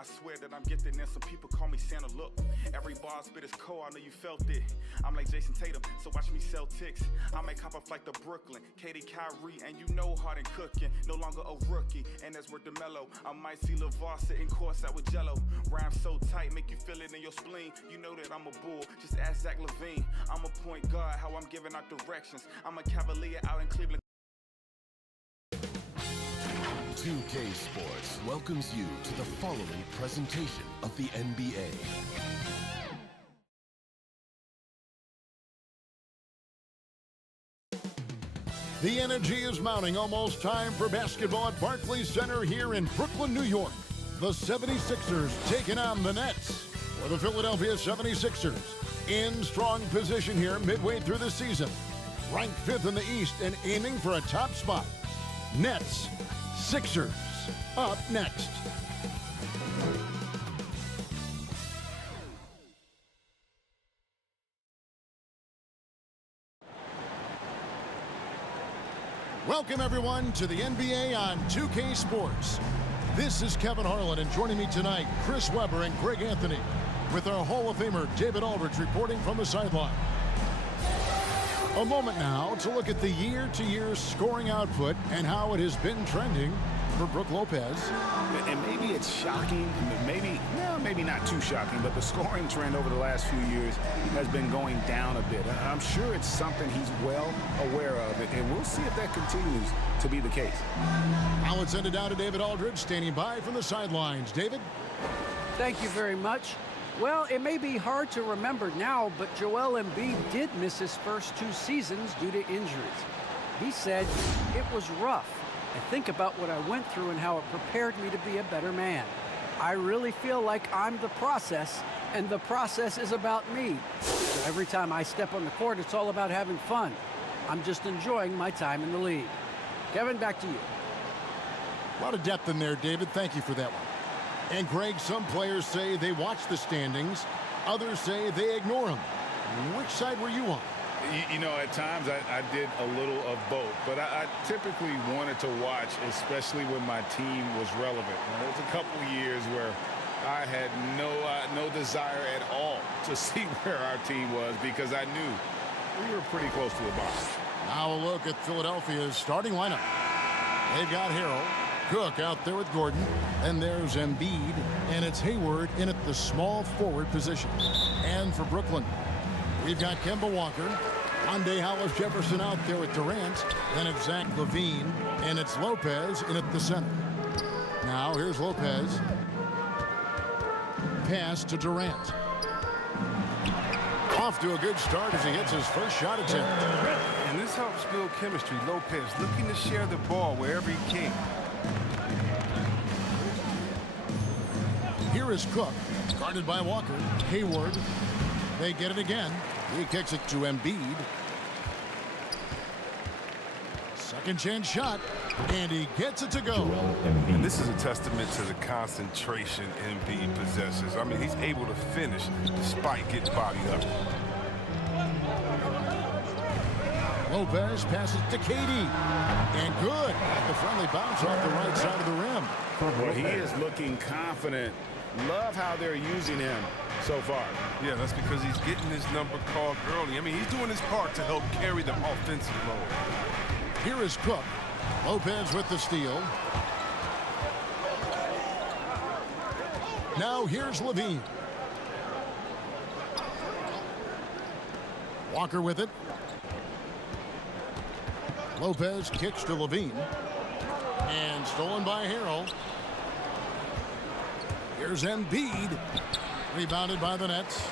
I swear that I'm gifted and some people call me Santa. Look, every bar spit is cold, I know you felt it. I'm like Jason Tatum, so watch me sell ticks. I might cop a flight to Brooklyn, Katie, Kyrie, and you know Harden cooking. No longer a rookie, and that's worth the mellow. I might see LeVar sitting courtside with Jello. Rhyme so tight, make you feel it in your spleen. You know that I'm a bull, just ask Zach LaVine. I'm a point guard, how I'm giving out directions. I'm a Cavalier out in Cleveland. 2K Sports welcomes you to the following presentation of the NBA. The energy is mounting. Almost time for basketball at Barclays Center here in Brooklyn, New York. The 76ers taking on the Nets. For the Philadelphia 76ers, in strong position here midway through the season. Ranked 5th in the East and aiming for a top spot. Nets, Sixers, up next. Welcome, everyone, to the NBA on 2K Sports. This is Kevin Harlan, and joining me tonight, Chris Webber and Greg Anthony, with our Hall of Famer David Aldridge reporting from the sideline. A moment now to look at the year-to-year scoring output and how it has been trending for Brook Lopez. And maybe it's shocking, maybe not too shocking, but the scoring trend over the last few years has been going down a bit. I'm sure it's something he's well aware of, and we'll see if that continues to be the case. Now let's send it down to David Aldridge, standing by from the sidelines. David? Thank you very much. Well, it may be hard to remember now, but Joel Embiid did miss his first 2 seasons due to injuries. He said, "It was rough. I think about what I went through and how it prepared me to be a better man. I really feel like I'm the process, and the process is about me. So every time I step on the court, it's all about having fun. I'm just enjoying my time in the league." Kevin, back to you. A lot of depth in there, David. Thank you for that one. And Greg, some players say they watch the standings. Others say they ignore them. Which side were you on? You know, at times I did a little of both, but I typically wanted to watch, especially when my team was relevant. There was a couple years where I had no desire at all to see where our team was because I knew we were pretty close to the bottom. Now a look at Philadelphia's starting lineup. They've got Harrell, Cook out there with Gordon, and there's Embiid, and it's Hayward in at the small forward position. And for Brooklyn, we've got Kemba Walker, Hyundai Hollis Jefferson out there with Durant, then it's Zach LaVine, and it's Lopez in at the center. Now here's Lopez. Pass to Durant. Off to a good start as he hits his first shot attempt. And this helps build chemistry. Lopez looking to share the ball wherever he can. Here is Cook, guarded by Walker. Hayward, they get it again. He kicks it to Embiid. Second chance shot, and he gets it to go. And this is a testament to the concentration Embiid possesses. I mean, he's able to finish despite getting bodied up. Lopez passes to KD, and good. The friendly bounce off the right side of the rim. Well, he is looking confident. Love how they're using him so far. Yeah, that's because he's getting his number called early. I mean, he's doing his part to help carry the offensive load. Here is Cook. Lopez with the steal. Now here's LaVine. Walker with it. Lopez kicks to LaVine. And stolen by Harrell. Here's Embiid. Rebounded by the Nets.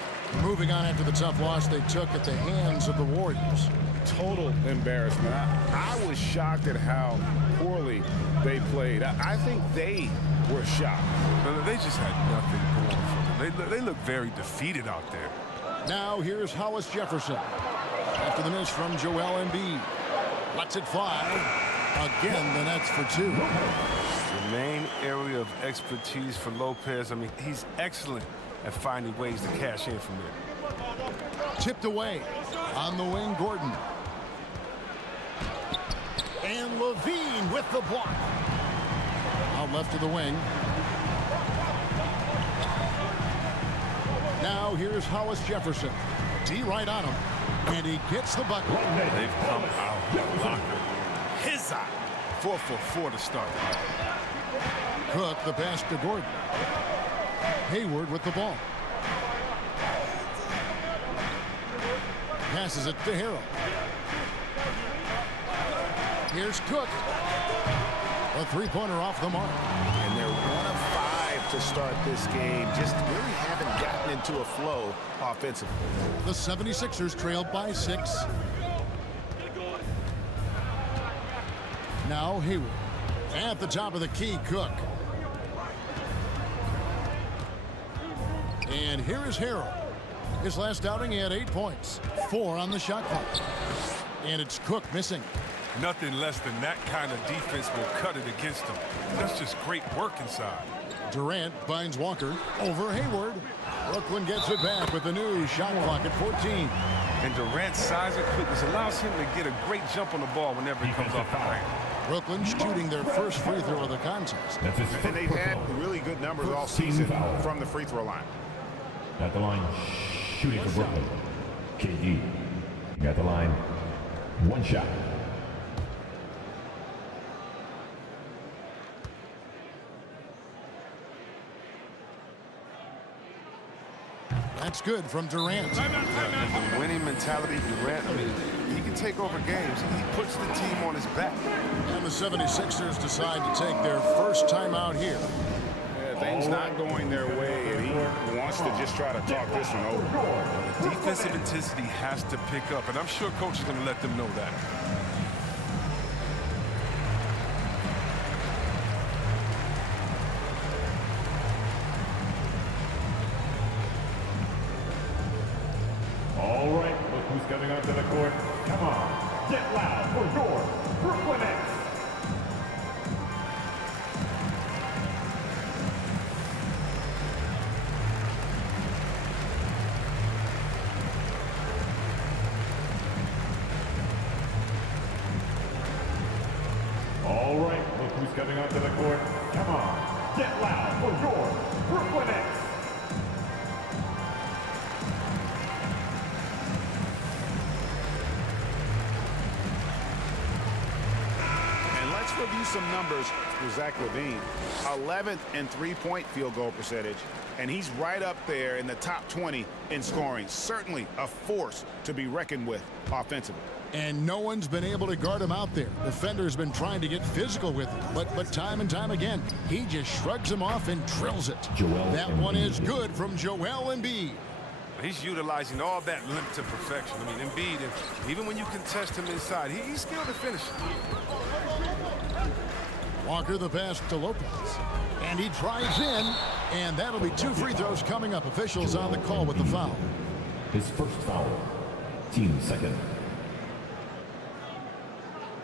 Moving on after the tough loss they took at the hands of the Warriors. Total embarrassment. I was shocked at how poorly they played. I think they were shocked. They just had nothing going for them. They look very defeated out there. Now here's Hollis Jefferson. After the miss from Joel Embiid. Lets it fly. Again, the Nets for 2. The main area of expertise for Lopez, I mean, he's excellent at finding ways to cash in from there. Tipped away. On the wing, Gordon. And LaVine with the block. Out left to the wing. here's Hollis Jefferson. D right on him, and he gets the bucket. They've come out the locker. His eye. 4 for 4 to start. Cook the pass to Gordon. Hayward with the ball. Passes it to Harrell. Here's Cook. A three-pointer off the mark. And they're 1 of 5 to start this game. Just really haven't gotten into a flow offensively. The 76ers trail by 6. Now Hayward. At the top of the key, Cook. And here is Harrell. His last outing, he had 8 points. 4 on the shot clock. And it's Cook missing. Nothing less than that kind of defense will cut it against them. That's just great work inside. Durant finds Walker over Hayward. Brooklyn gets it back with the new shot clock at 14. And Durant's size and quickness allows him to get a great jump on the ball whenever he comes off the line. Brooklyn shooting their first free throw of the contest. And they've had really good numbers all season from the free throw line. At the line, shooting for Brooklyn. KD. At the line, 1 shot. That's good from Durant. The winning mentality, Durant, I mean, he can take over games. He puts the team on his back. And the 76ers decide to take their first timeout here. Yeah, things not going their way, and he wants to just try to talk this one over. The defensive intensity has to pick up, and I'm sure coach is going to let them know that. All right, look who's coming onto the court. Come on, get loud for your Brooklyn Nets. All right, look who's coming onto the court. Come on, get loud for your Brooklyn Nets. Review some numbers for Zach LaVine. 11th in three-point field goal percentage, and he's right up there in the top 20 in scoring. Certainly a force to be reckoned with offensively. And no one's been able to guard him out there. Defender's been trying to get physical with him, but time and time again, he just shrugs him off and drills it. That one is good from Joel Embiid. He's utilizing all that length to perfection. I mean, Embiid, even when you contest him inside, he's skilled at finishing. Walker the pass to Lopez. And he drives in, and that'll be 2 free throws coming up. Officials on the call with the foul. His first foul, team second.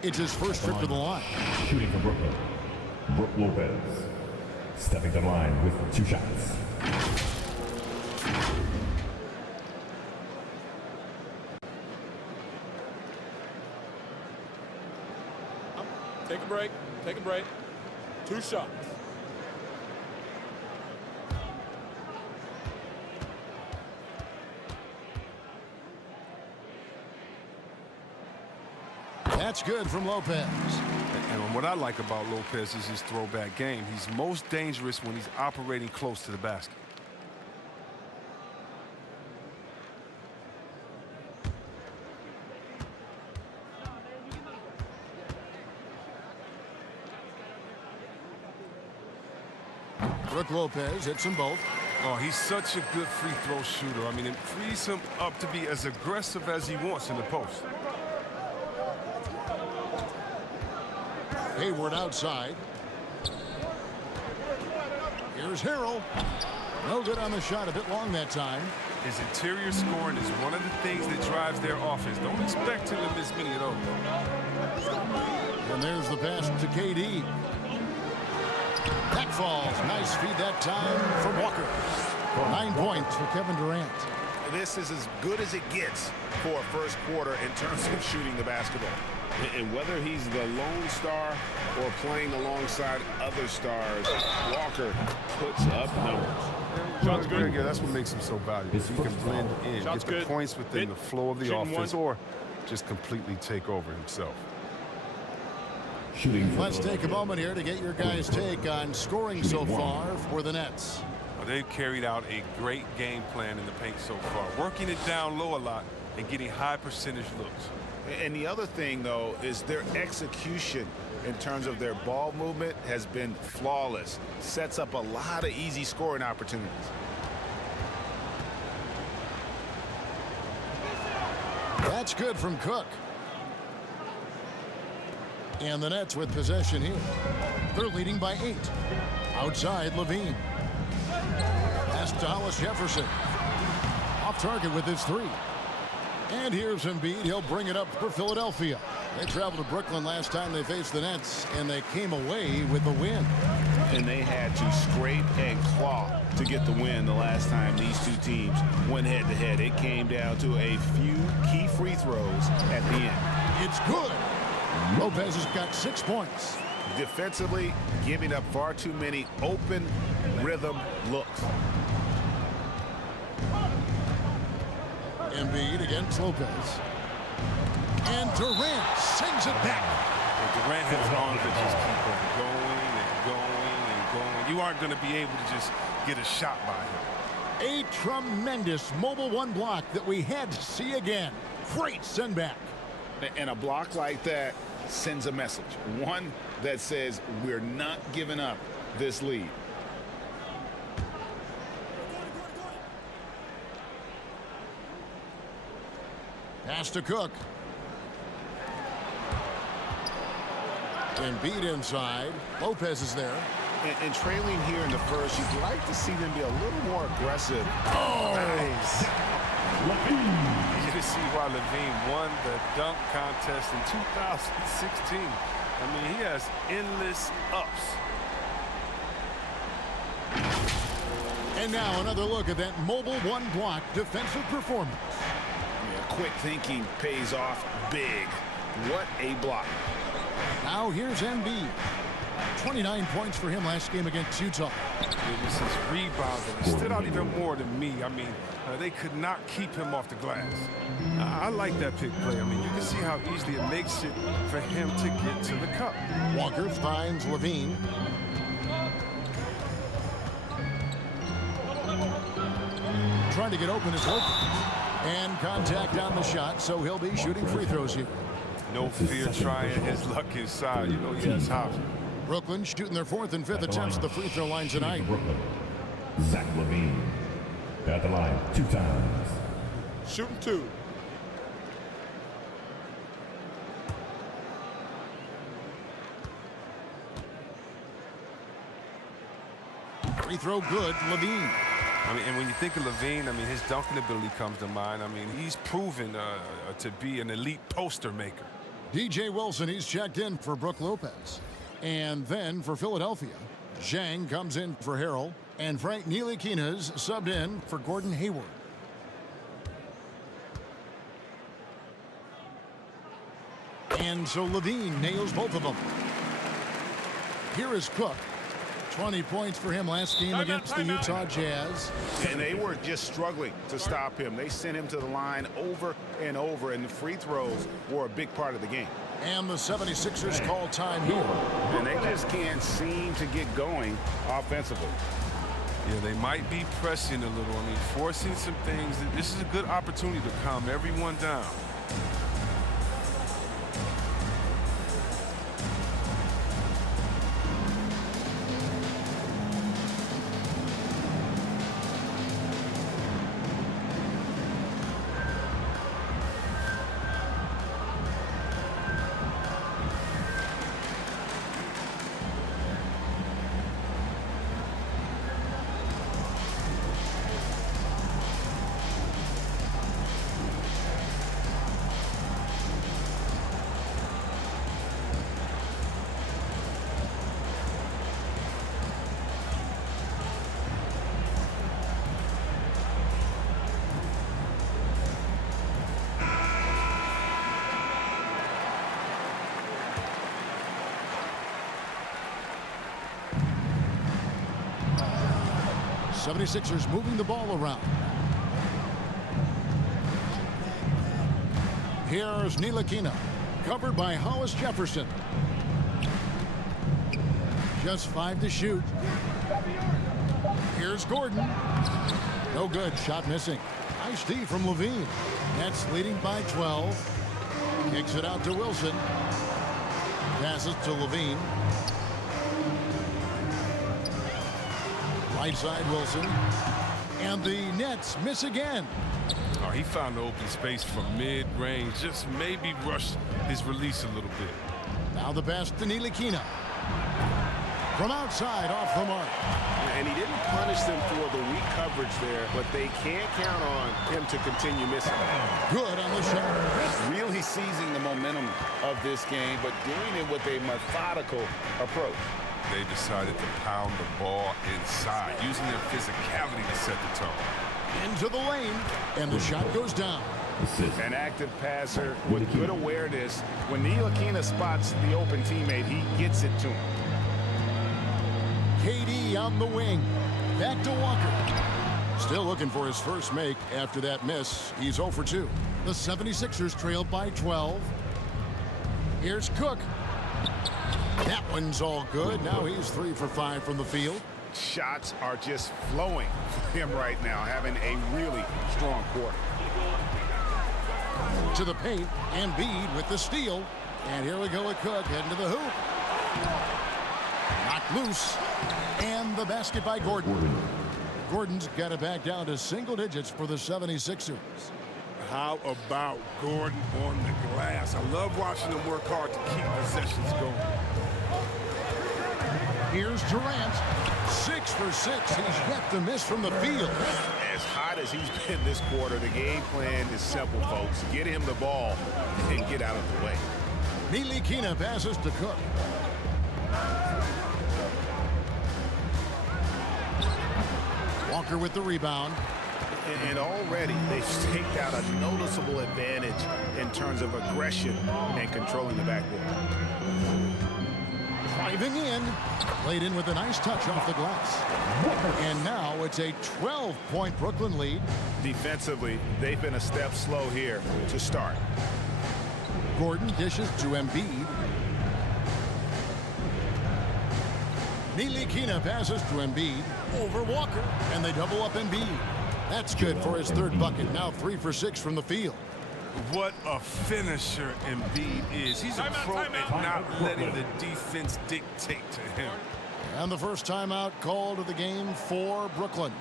It's his first trip to the line. Shooting for Brooklyn, Brook Lopez. Stepping to the line with 2 shots. Take a break. Take a break. 2 shots. That's good from Lopez. And what I like about Lopez is his throwback game. He's most dangerous when he's operating close to the basket. Brook Lopez hits them both. Oh, he's such a good free throw shooter. I mean, it frees him up to be as aggressive as he wants in the post. Hayward outside. Here's Harrell. No good on the shot, a bit long that time. His interior scoring is one of the things that drives their offense. Don't expect him to miss many of those. And there's the pass to KD. That falls. Nice feed that time from Walker. 9 points for Kevin Durant. This is as good as it gets for a first quarter in terms of shooting the basketball. And whether he's the lone star or playing alongside other stars, Walker puts up numbers. Shot's good. Yeah, that's what makes him so valuable. He can blend in, Shot's get the good. points within the flow of the Shooting offense, one. or just completely take over himself. Let's take a moment here to get your guys' take on scoring so far for the Nets. Well, they've carried out a great game plan in the paint so far, working it down low a lot and getting high percentage looks. And the other thing, though, is their execution in terms of their ball movement has been flawless. Sets up a lot of easy scoring opportunities. That's good from Cook. And the Nets with possession here. They're leading by 8. Outside, Levine. Pass to Hollis Jefferson. Off target with his 3. And here's Embiid. He'll bring it up for Philadelphia. They traveled to Brooklyn last time they faced the Nets, and they came away with the win. And they had to scrape and claw to get the win the last time these two teams went head-to-head. It came down to a few key free throws at the end. It's good. Lopez has got 6 points. Defensively, giving up far too many open rhythm looks. Embiid against Lopez. And Durant sends it back. Durant has arms that just keep on going and going and going. You aren't going to be able to just get a shot by him. A tremendous mobile 1 block that we had to see again. Great send back. And a block like that sends a message. One that says we're not giving up this lead. Pass to Cook. Embiid inside. Lopez is there. And trailing here in the first, you'd like to see them be a little more aggressive. Oh! Nice. You can see why Levine won the dunk contest in 2016. I mean, he has endless ups. And now another look at that mobile 1 block defensive performance. Yeah, quick thinking pays off big. What a block. Now here's Embiid. 29 points for him last game against Utah. It was his rebounding. It stood out even more to me. I mean, they could not keep him off the glass. I like that pick play. I mean, you can see how easily it makes it for him to get to the cup. Walker finds Levine. Trying to get open is Wilkins. And contact on the shot, so he'll be shooting free throws here. No fear trying his luck inside. You know he has hops. Brooklyn shooting their 4th and 5th attempts at the free throw line tonight. Brooklyn, Zach Levine. At the line 2 times. Shooting 2. Free throw good, Levine. I mean, and when you think of Levine, I mean, his dunking ability comes to mind. I mean, he's proven to be an elite poster maker. DJ Wilson, he's checked in for Brook Lopez. And then for Philadelphia, Zhang comes in for Harrell, and Frank Ntilikina's subbed in for Gordon Hayward. And so Levine nails both of them. Here is Cook. 20 points for him last game against the Utah Jazz. And they were just struggling to stop him. They sent him to the line over and over, and the free throws were a big part of the game. And the 76ers call time here. And they just can't seem to get going offensively. Yeah, they might be pressing a little. I mean, forcing some things. This is a good opportunity to calm everyone down. 76ers moving the ball around. Here's Ntilikina, covered by Hollis Jefferson. Just 5 to shoot. Here's Gordon. No good. Shot missing. Nice D from Levine. Nets leading by 12. Kicks it out to Wilson. Passes to Levine. Right side Wilson. And the Nets miss again. Oh, he found the open space from mid-range. Just maybe rushed his release a little bit. Now the pass to Ntilikina. From outside, off the mark. And he didn't punish them for the weak coverage there, but they can't count on him to continue missing. Good on the shot. Really seizing the momentum of this game, but doing it with a methodical approach. They decided to pound the ball inside, using their physicality to set the tone. Into the lane, and the shot goes down. An active passer with good awareness. When Ntilikina spots the open teammate, he gets it to him. KD on the wing. Back to Walker. Still looking for his first make after that miss. He's 0 for 2. The 76ers trailed by 12. Here's Cook. That one's all good. Now he's 3 for 5 from the field. Shots are just flowing for him right now, having a really strong quarter. To the paint, and Embiid with the steal. And here we go with Cook heading to the hoop. Knocked loose. And the basket by Gordon. Gordon's got it back down to single digits for the 76ers. How about Gordon on the glass? I love watching him work hard to keep possessions going. Here's Durant. 6 for 6. He's yet to miss from the field. As hot as he's been this quarter, the game plan is simple, folks. Get him the ball and get out of the way. Ntilikina passes to Cook. Walker with the rebound. And already they've staked out a noticeable advantage in terms of aggression and controlling the backboard. Driving in. Played in with a nice touch off the glass. And now it's a 12-point Brooklyn lead. Defensively, they've been a step slow here to start. Gordon dishes to Embiid. Ntilikina passes to Embiid over Walker, and they double up Embiid. That's good for his third bucket. Now 3 for 6 from the field. What a finisher Embiid is. He's a pro at not letting the defense dictate to him. And the first timeout called of the game for Brooklyn.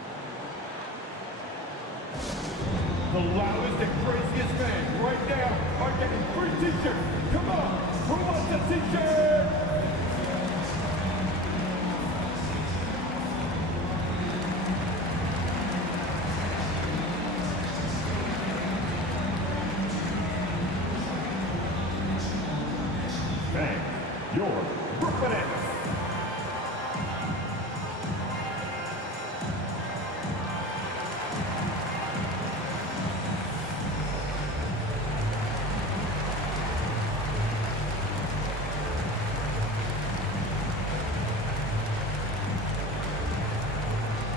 The loudest and craziest fans right now are getting free t-shirts. Come on, who wants a t-shirt? Fans, your Brooklyn Nets.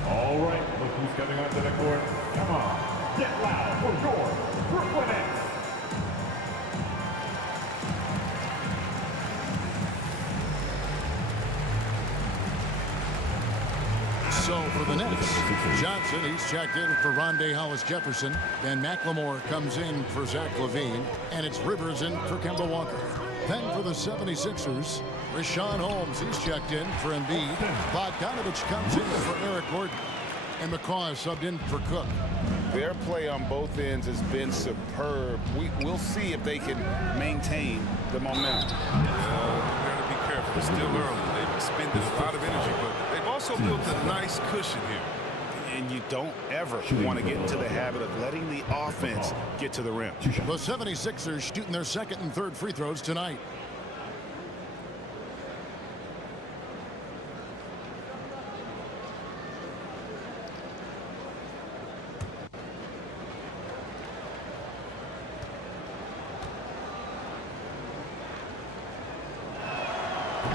All right, look who's coming onto the court. Come on, get loud for your Brooklyn Nets. So for the Nets, Johnson, he's checked in for Rondé Hollis Jefferson. Then McLemore comes in for Zach LaVine. And it's Rivers in for Kemba Walker. Then for the 76ers, Richaun Holmes, he's checked in for Embiid. Bogdanovich comes in for Eric Gordon. And McCaw is subbed in for Cook. Their play on both ends has been superb. We'll see if they can maintain the momentum. They're going to be careful. It's still early. They've expended a lot of energy, but they've also built a nice cushion here. And you don't ever want to get into the habit of letting the offense get to the rim. The 76ers shooting their second and third free throws tonight.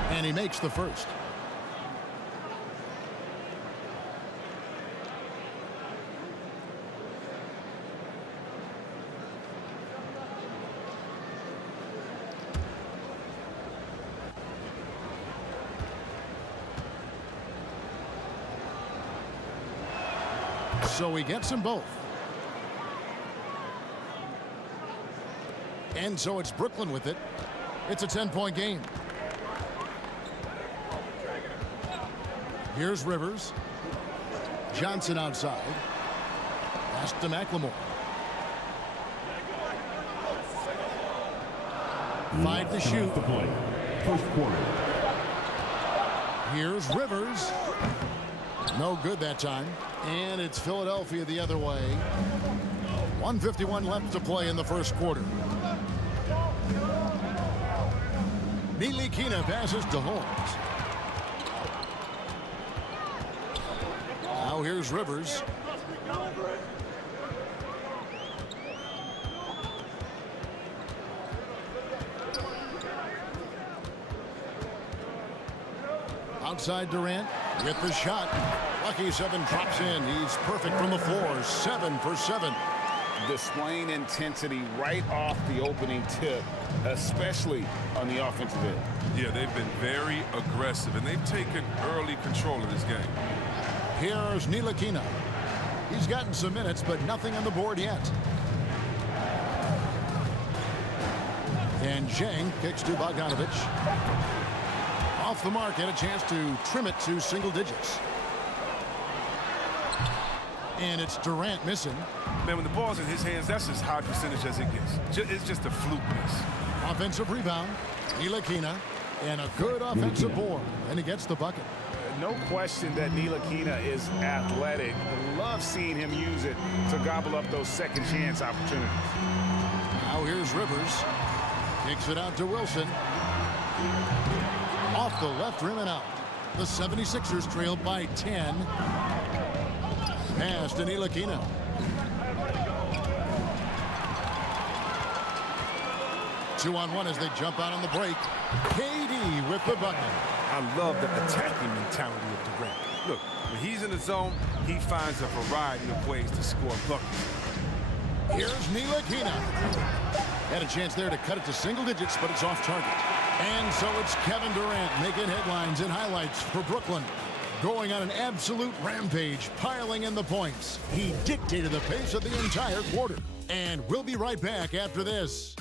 And he makes the first. So he gets them both. And so it's Brooklyn with it. It's a 10-point game. Here's Rivers. Johnson outside. Pass to McLemore. 5 to shoot. To play. First quarter. Here's Rivers. No good that time. And it's Philadelphia the other way. 1:51 left to play in the first quarter. Ntilikina passes to Holmes. Now here's Rivers. Outside Durant with the shot. Lucky 7 drops in. He's perfect from the floor. 7 for 7. Displaying intensity right off the opening tip, especially on the offensive end. Yeah, they've been very aggressive, and they've taken early control of this game. Here's Ntilikina. He's gotten some minutes, but nothing on the board yet. And Zhang kicks to Bogdanovic. Off the mark and a chance to trim it to single digits. And it's Durant missing. Man, when the ball's in his hands, that's as high percentage as it gets. It's just a fluke miss. Offensive rebound. Ntilikina. And a good offensive board. And he gets the bucket. No question that Ntilikina is athletic. I love seeing him use it to gobble up those second chance opportunities. Now here's Rivers. Kicks it out to Wilson. Off the left rim and out. The 76ers trailed by 10. Pass to Ntilikina. Two-on-one as they jump out on the break. KD with the bucket. I love the attacking mentality of Durant. Look, when he's in the zone, he finds a variety of ways to score buckets. Here's Ntilikina. Had a chance there to cut it to single digits, but it's off target. And so it's Kevin Durant making headlines and highlights for Brooklyn. Going on an absolute rampage, piling in the points. He dictated the pace of the entire quarter. And we'll be right back after this.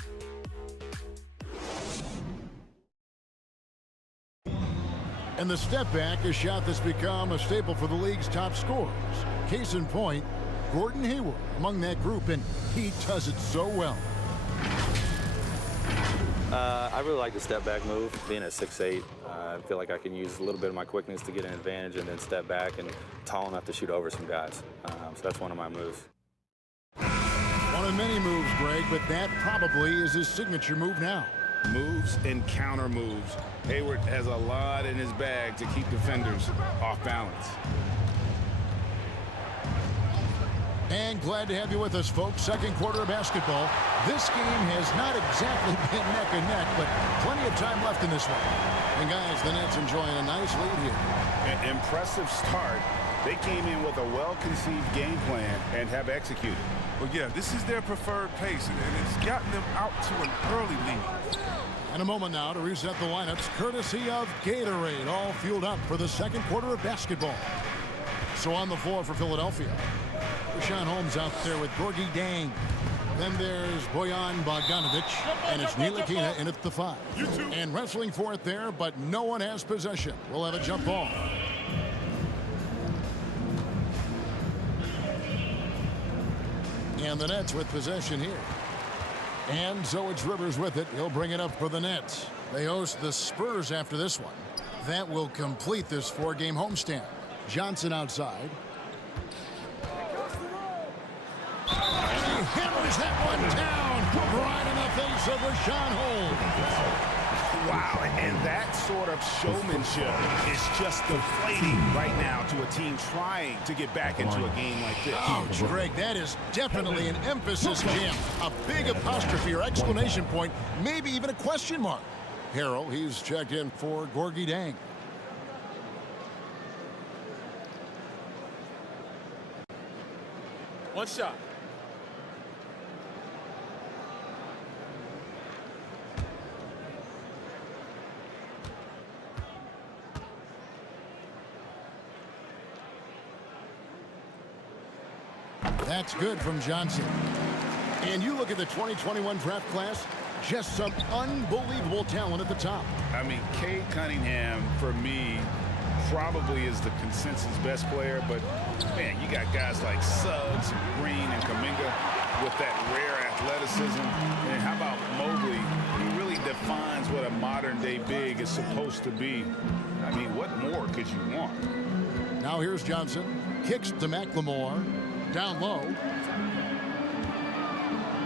And the step back, a shot that's become a staple for the league's top scorers. Case in point, Gordon Hayward among that group, and he does it so well. I really like the step back move. Being at 6'8", I feel like I can use a little bit of my quickness to get an advantage and then step back and tall enough to shoot over some guys. So that's one of my moves. One of many moves, Greg, but that probably is his signature move now. Moves and counter moves. Hayward has a lot in his bag to keep defenders off balance. And glad to have you with us, folks. Second quarter of basketball. This game has not exactly been neck and neck, but plenty of time left in this one. And guys, the Nets enjoying a nice lead here. An impressive start. They came in with a well-conceived game plan and have executed. Well, yeah, this is their preferred pace, and it's gotten them out to an early lead. And a moment now to reset the lineups, courtesy of Gatorade, all fueled up for the second quarter of basketball. So on the floor for Philadelphia, Richaun Holmes out there with Gorgui Dieng. Then there's Bojan Bogdanovic, and it's Ntilikina in at the 5. And wrestling for it there, but no one has possession. We'll have a jump ball. And the Nets with possession here. And so it's Rivers with it. He'll bring it up for the Nets. They host the Spurs after this one. That will complete this 4-game homestand. Johnson outside. And he hammers that one down right in the face of Richaun Holmes. Wow, and that sort of showmanship is just deflating right now to a team trying to get back into a game like this. Ouch, Greg, that is definitely an emphasis jam. A big apostrophe or exclamation point, maybe even a question mark. Harrell, he's checked in for Gorgui Dieng. One shot. That's good from Johnson. And you look at the 2021 draft class, just some unbelievable talent at the top. I mean, Cade Cunningham, for me, probably is the consensus best player, but man, you got guys like Suggs, Green, and Kuminga with that rare athleticism. And how about Mobley? He really defines what a modern-day big is supposed to be. I mean, what more could you want? Now here's Johnson. Kicks to McLemore. Down low.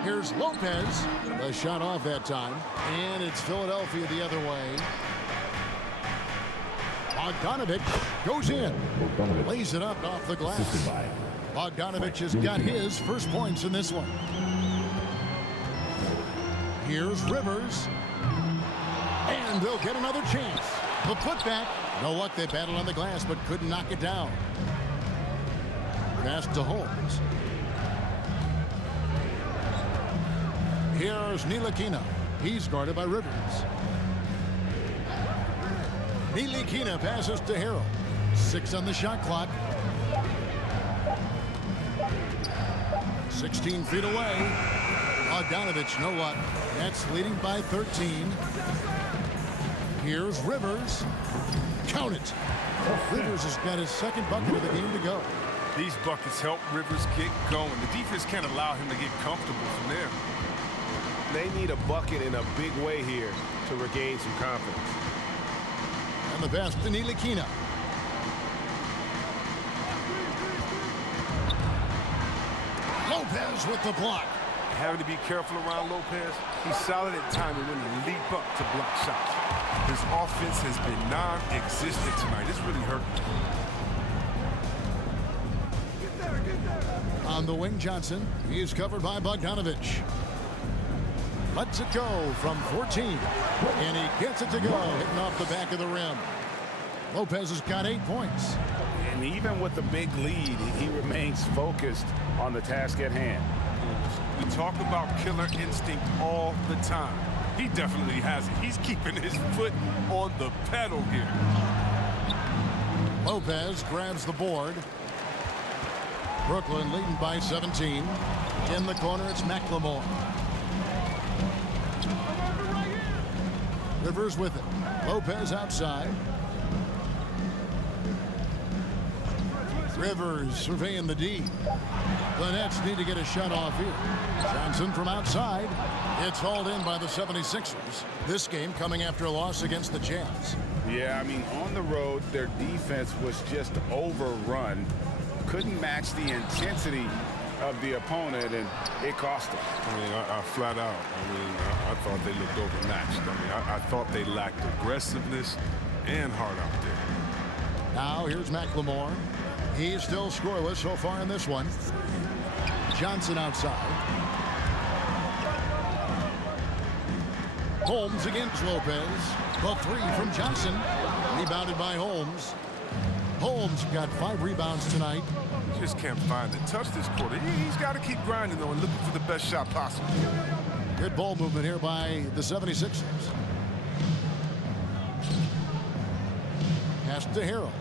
Here's Lopez. The shot off that time. And it's Philadelphia the other way. Bogdanovich goes in. Lays it up off the glass. Bogdanovich has got his first points in this one. Here's Rivers. And they'll get another chance. The putback. No luck, they battled on the glass but couldn't knock it down. Pass to Holmes. Here's Ntilikina. He's guarded by Rivers. Ntilikina passes to Harrell. 6 on the shot clock. 16 feet away. Bogdanovich, no luck. Nets leading by 13. Here's Rivers. Count it. Rivers has got his second bucket of the game to go. These buckets help Rivers get going. The defense can't allow him to get comfortable from there. They need a bucket in a big way here to regain some confidence. And the pass to Ntilikina. Lopez with the block. Having to be careful around Lopez. He's solid at timing when he leap up to block shots. His offense has been non-existent tonight. It's really hurt. On the wing, Johnson. He's covered by Bogdanovich. Lets it go from 14. And he gets it to go, hitting off the back of the rim. Lopez has got 8 points. And even with the big lead, he remains focused on the task at hand. We talk about killer instinct all the time. He definitely has it. He's keeping his foot on the pedal here. Lopez grabs the board. Brooklyn leading by 17. In the corner, it's McLemore. Rivers with it. Lopez outside. Rivers surveying the D. The Nets need to get a shot off here. Johnson from outside. It's hauled in by the 76ers. This game coming after a loss against the Jazz. Yeah, I mean, on the road, their defense was just overrun. Couldn't match the intensity of the opponent, and it cost them. I mean, I flat out, I thought they looked overmatched. I mean, I thought they lacked aggressiveness and heart out there. Now here's McLemore. He's still scoreless so far in this one. Johnson outside. Holmes against Lopez. The 3 from Johnson. Rebounded by Holmes. Holmes got 5 rebounds tonight. Just can't find the touch this quarter. He's got to keep grinding, though, and looking for the best shot possible. Good ball movement here by the 76ers. Pass to Harrell.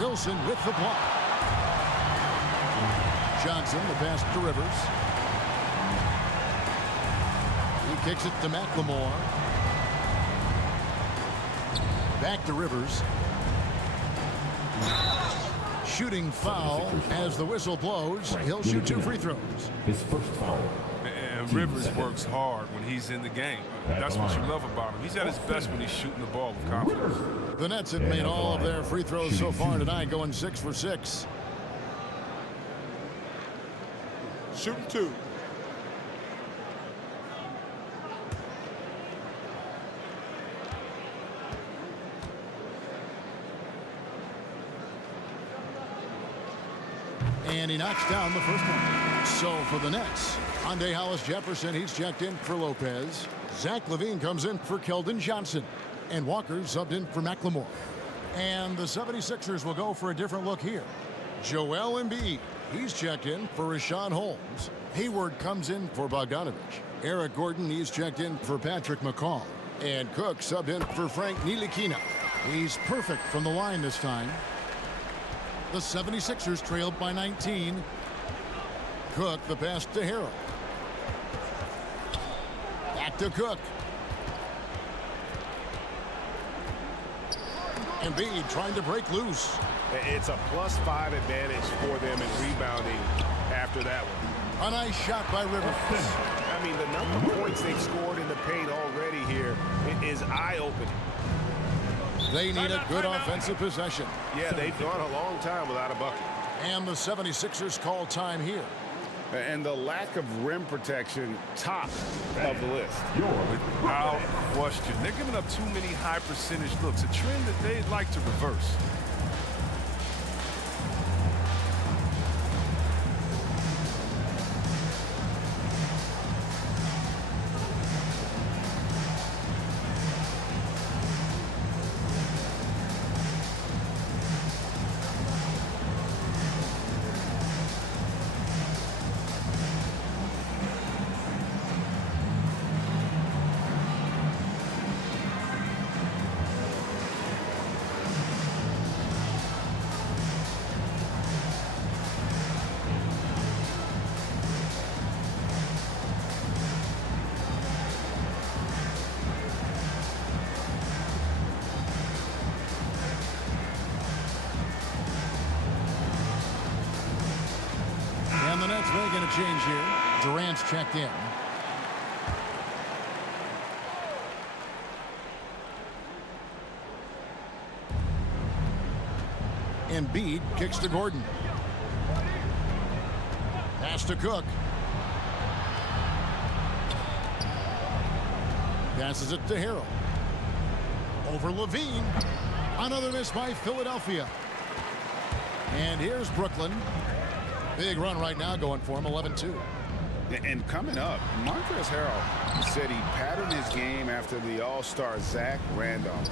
Wilson with the block. Johnson, the pass to Rivers. He kicks it to McLemore. Back to Rivers. Shooting foul as the whistle blows. He'll shoot 2 free throws. His first foul. And Rivers works hard when he's in the game. That's what you love about him. He's at his best when he's shooting the ball with confidence. The Nets have made all of their free throws so far tonight, going 6 for 6. Shooting 2. And he knocks down the first one. So for the Nets, Hyundai Hollis Jefferson, he's checked in for Lopez. Zach LaVine comes in for Keldon Johnson. And Walker subbed in for McLemore. And the 76ers will go for a different look here. Joel Embiid, he's checked in for Rashawn Holmes. Hayward comes in for Bogdanovich. Eric Gordon, he's checked in for Patrick McCall. And Cook subbed in for Frank Ntilikina. He's perfect from the line this time. The 76ers trailed by 19. Cook, the pass to Harrell. Back to Cook. Embiid trying to break loose. It's a +5 advantage for them in rebounding after that one. A nice shot by Rivers. I mean, the number of points they've scored in the paint already here is eye-opening. They need a good offensive possession. Yeah, they've gone a long time without a bucket. And the 76ers call time here. And the lack of rim protection, top of the list. Without question. They're giving up too many high percentage looks, a trend that they'd like to reverse. And the Nets making a change here. Durant's checked in. Embiid kicks to Gordon. Pass to Cook. Passes it to Harrell. Over Levine. Another miss by Philadelphia. And here's Brooklyn. Big run right now going for him, 11-2. And coming up, Montrezl Harrell said he patterned his game after the All-Star Zach Randolph.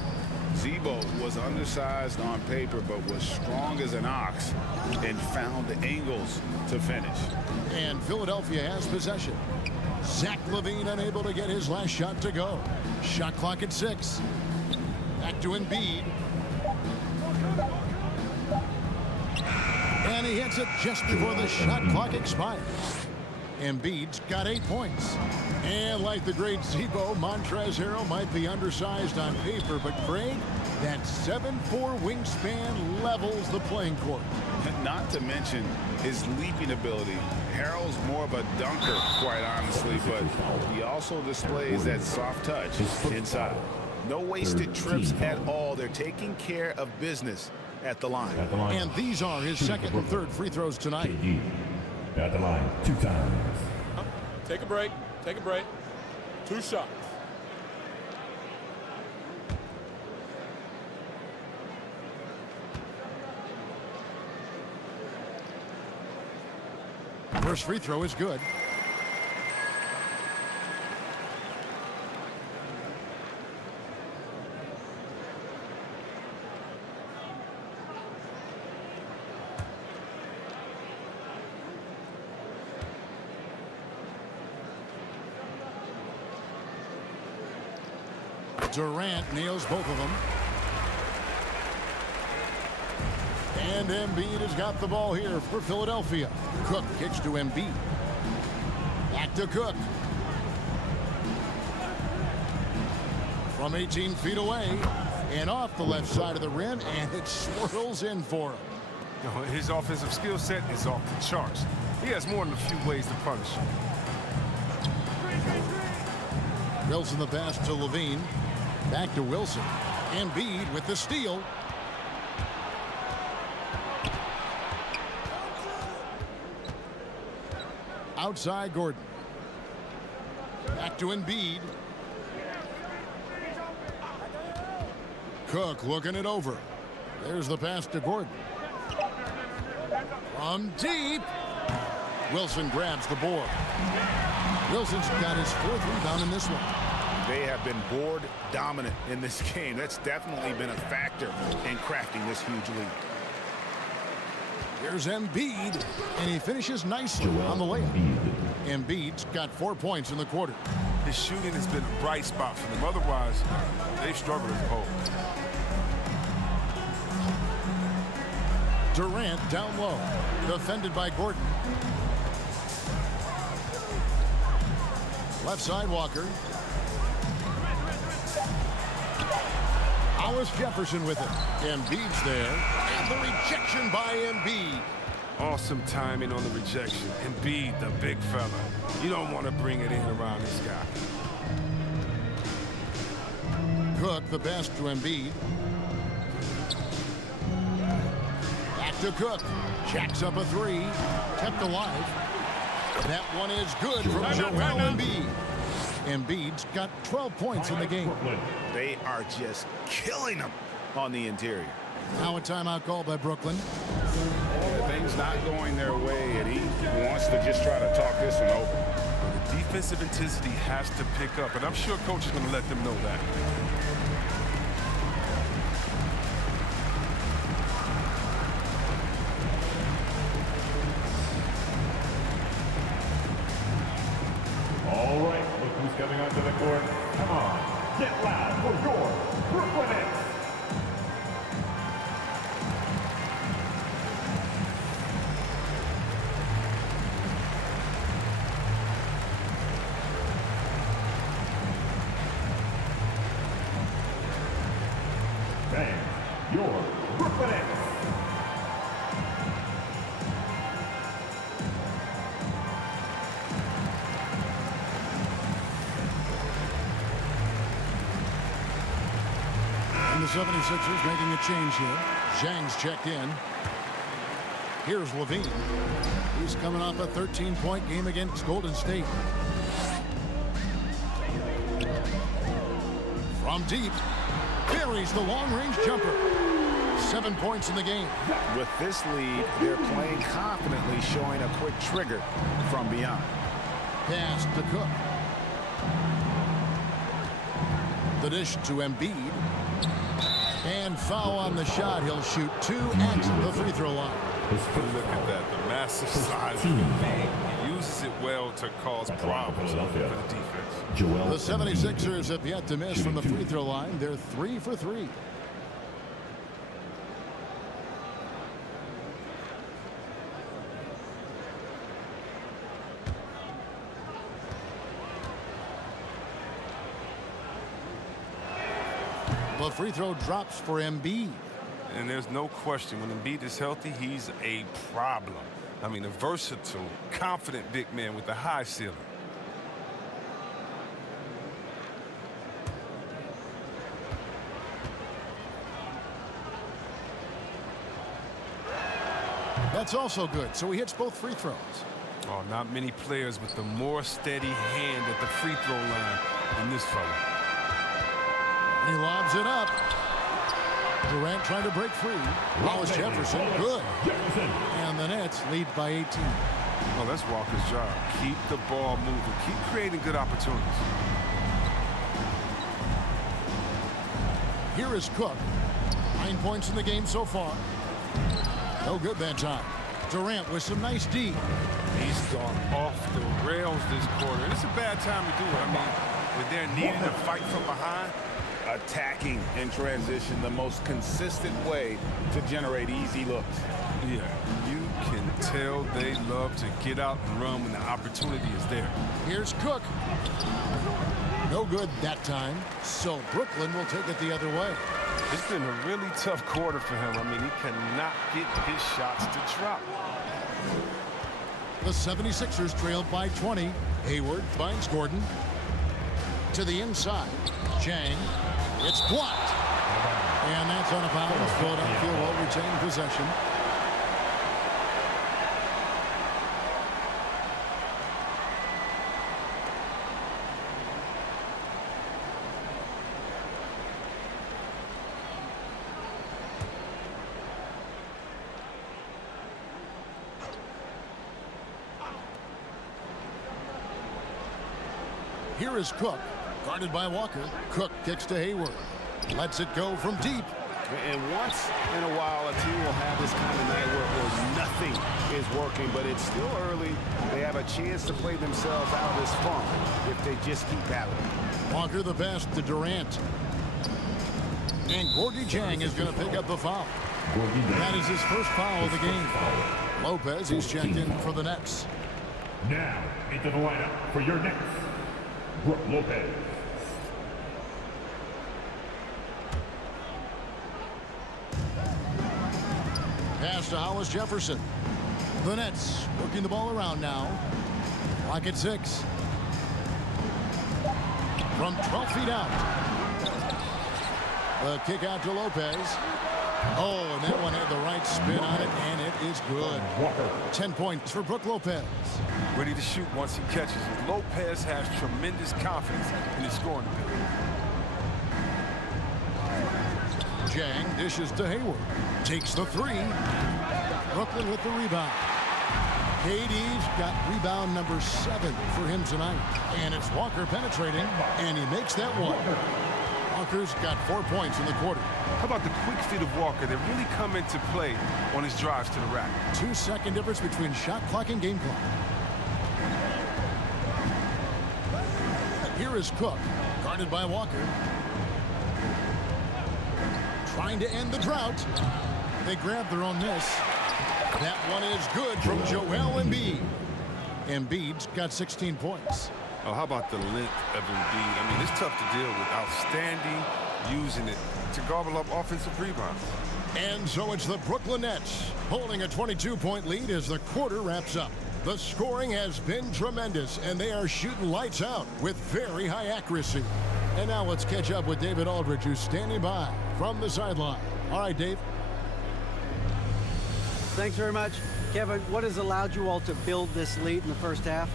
Zebo was undersized on paper but was strong as an ox and found the angles to finish. And Philadelphia has possession. Zach LaVine unable to get his last shot to go. Shot clock at 6. Back to Embiid. And he hits it just before the shot clock expires. Embiid's got 8 points. And like the great Zebo, Montrezl Harrell might be undersized on paper, but Craig, that 7'4" wingspan levels the playing court. Not to mention his leaping ability. Harrell's more of a dunker, quite honestly, but he also displays that soft touch inside. No wasted trips at all. They're taking care of business at the line. And these are his second and third free throws tonight. At the line, 2 times. Take a break. Take a break. 2 shots. First free throw is good. Durant nails both of them. And Embiid has got the ball here for Philadelphia. Cook kicks to Embiid. Back to Cook. From 18 feet away and off the left side of the rim, and it swirls in for him. His offensive skill set is off the charts. He has more than a few ways to punish him. Wilson the pass to Levine. Back to Wilson. Embiid with the steal. Outside Gordon. Back to Embiid. Cook looking it over. There's the pass to Gordon. From deep. Wilson grabs the board. Wilson's got his 4th rebound in this one. They have been board dominant in this game. That's definitely been a factor in crafting this huge lead. Here's Embiid, and he finishes nicely on the layup. Embiid's got 4 points in the quarter. His shooting has been a bright spot for them. Otherwise, they've struggled as a whole. Durant down low. Defended by Gordon. Left side, Walker. Hollis Jefferson with it. Embiid's there. And the rejection by Embiid. Awesome timing on the rejection. Embiid, the big fella. You don't want to bring it in around this guy. Cook, the pass to Embiid. Back to Cook. Jacks up a three. Kept alive. That one is good from Joel Embiid. Embiid's got 12 points in the game. They are just killing them on the interior. Now a timeout called by Brooklyn. Things not going their way, and he wants to just try to talk this one over. The defensive intensity has to pick up, and I'm sure coach is going to let them know that. All right, look who's coming onto the court. Come on, get loud for your Brooklyn Nets. Fans, your Brooklyn Nets. And the 76ers making a change here. Zhang's checked in. Here's Levine. He's coming off a 13-point game against Golden State. From deep, buries the long-range jumper. 7 points in the game. With this lead, they're playing confidently, showing a quick trigger from beyond. Pass to Cook. The dish to Embiid. And foul on the shot. He'll shoot 2 at the free throw line. Look at that, the massive size of Embiid. He uses it well to cause problems for the defense. The 76ers have yet to miss from the free throw line. They're 3 for 3. The free throw drops for Embiid. And there's no question, when Embiid is healthy, he's a problem. I mean, a versatile, confident big man with a high ceiling. That's also good, so he hits both free throws. Oh, not many players with a more steady hand at the free throw line than this fella. He lobs it up. Durant trying to break free. Hollis Jefferson, good. And the Nets lead by 18. Oh, that's Walker's job. Keep the ball moving. Keep creating good opportunities. Here is Cook. 9 points in the game so far. No good that time. Durant with some nice D. He's gone off the rails this quarter. It's a bad time to do it. I mean, when they're needing to fight from behind. Attacking in transition, the most consistent way to generate easy looks. Yeah, you can tell they love to get out and run when the opportunity is there. Here's Cook. No good that time, so Brooklyn will take it the other way. It's been a really tough quarter for him. I mean, he cannot get his shots to drop. The 76ers trailed by 20. Hayward finds Gordon. To the inside. Zhang. It's blocked. And that's on a bounce. Philadelphia will retain possession. Here is Cook, guarded by Walker. Cook kicks to Hayward. Lets it go from deep. And once in a while, a team will have this kind of night where nothing is working, but it's still early. They have a chance to play themselves out of this funk if they just keep battling. Walker the pass to Durant. And Gorgie Jang is going to pick up the foul. That is his first foul of the game. Lopez is checked in for the Nets. Now, into the lineup for your Nets, Brook Lopez. Pass to Hollis Jefferson. The Nets working the ball around now. Clock at 6. From 12 feet out. The kick out to Lopez. Oh, and that one had the right spin on it, and it is good. 10 points for Brook Lopez. Ready to shoot once he catches it. Lopez has tremendous confidence in his scoring ability. Jang dishes to Hayward. Takes the 3. Brooklyn with the rebound. KD's got rebound number 7 for him tonight. And it's Walker penetrating, and he makes that one. Walker's got 4 points in the quarter. How about the quick feet of Walker that really come into play on his drives to the rack? 2-second difference between shot clock and game clock. Here is Cook, guarded by Walker. Trying to end the drought. They grab their own miss. That one is good from Joel Embiid. Embiid's got 16 points. Oh, how about the length of Embiid? I mean, it's tough to deal with. Outstanding, using it to gobble up offensive rebounds. And so it's the Brooklyn Nets holding a 22-point lead as the quarter wraps up. The scoring has been tremendous, and they are shooting lights out with very high accuracy. And now let's catch up with David Aldridge, who's standing by from the sideline. All right, Dave. Thanks very much. Kevin, what has allowed you all to build this lead in the first half?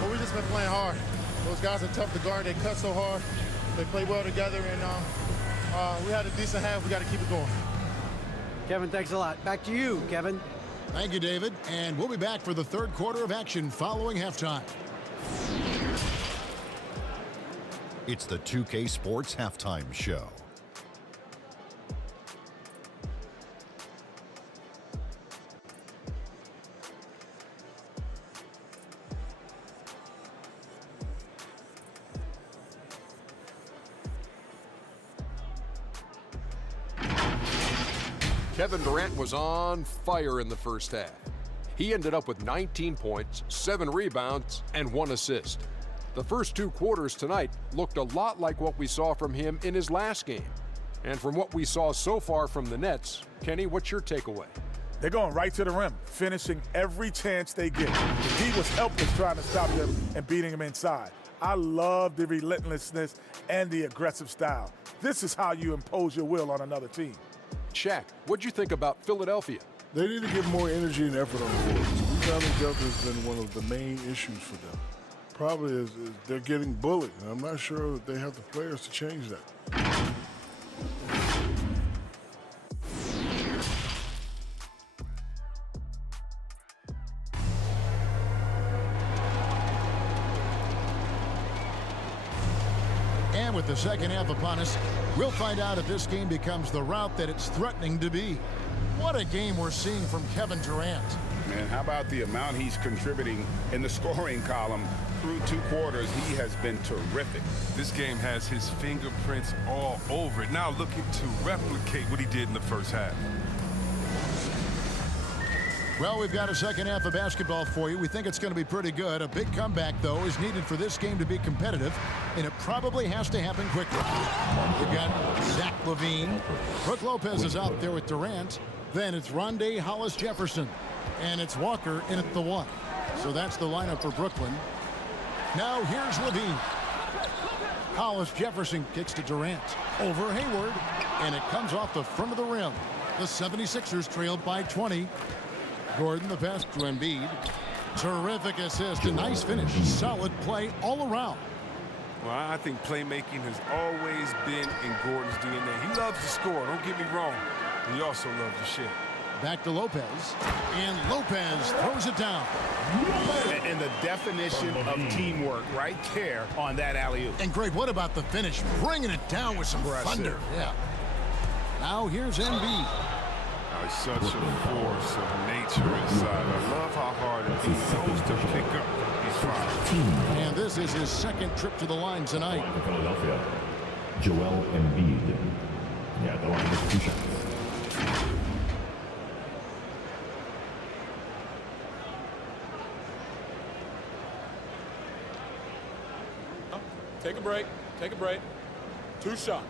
Well, we've just been playing hard. Those guys are tough to guard. They cut so hard. They play well together, and we had a decent half. We got to keep it going. Kevin, thanks a lot. Back to you, Kevin. Thank you, David. And we'll be back for the third quarter of action following halftime. It's the 2K Sports Halftime Show. Kevin Durant was on fire in the first half. He ended up with 19 points, 7 rebounds, and 1 assist. The first 2 quarters tonight looked a lot like what we saw from him in his last game. And from what we saw so far from the Nets, Kenny, what's your takeaway? They're going right to the rim, finishing every chance they get. The D was helpless trying to stop them and beating them inside. I love the relentlessness and the aggressive style. This is how you impose your will on another team. Shaq, what'd you think about Philadelphia? They need to give more energy and effort on the court. Rebounding depth has been one of the main issues for them. Probably is they're getting bullied, and I'm not sure that they have the players to change that. And with the second half upon us, we'll find out if this game becomes the route that it's threatening to be. What a game we're seeing from Kevin Durant. Man, how about the amount he's contributing in the scoring column through 2 quarters? He has been terrific. This game has his fingerprints all over it. Now looking to replicate what he did in the first half. Well, we've got a second half of basketball for you. We think it's going to be pretty good. A big comeback, though, is needed for this game to be competitive, and it probably has to happen quickly. We've got Zach LaVine. Brook Lopez is out there with Durant. Then it's Rondé Hollis Jefferson. And it's Walker in at the 1. So that's the lineup for Brooklyn. Now here's LaVine. Hollis Jefferson kicks to Durant. Over Hayward. And it comes off the front of the rim. The 76ers trailed by 20. Gordon, the pass to Embiid. Terrific assist. A nice finish. Solid play all around. Well, I think playmaking has always been in Gordon's DNA. He loves to score, don't get me wrong. He also loves to shit. Back to Lopez. And Lopez throws it down. And the definition of teamwork right there on that alley-oop. And Greg, what about the finish? Bringing it down with some thunder. Yeah. Now here's Embiid. He's such a force of nature inside. I love how hard he goes to pick up these fouls. And this is his second trip to the line tonight. Philadelphia, Joel Embiid. Yeah, the line is 2 shots. Take a break. Take a break. 2 shots.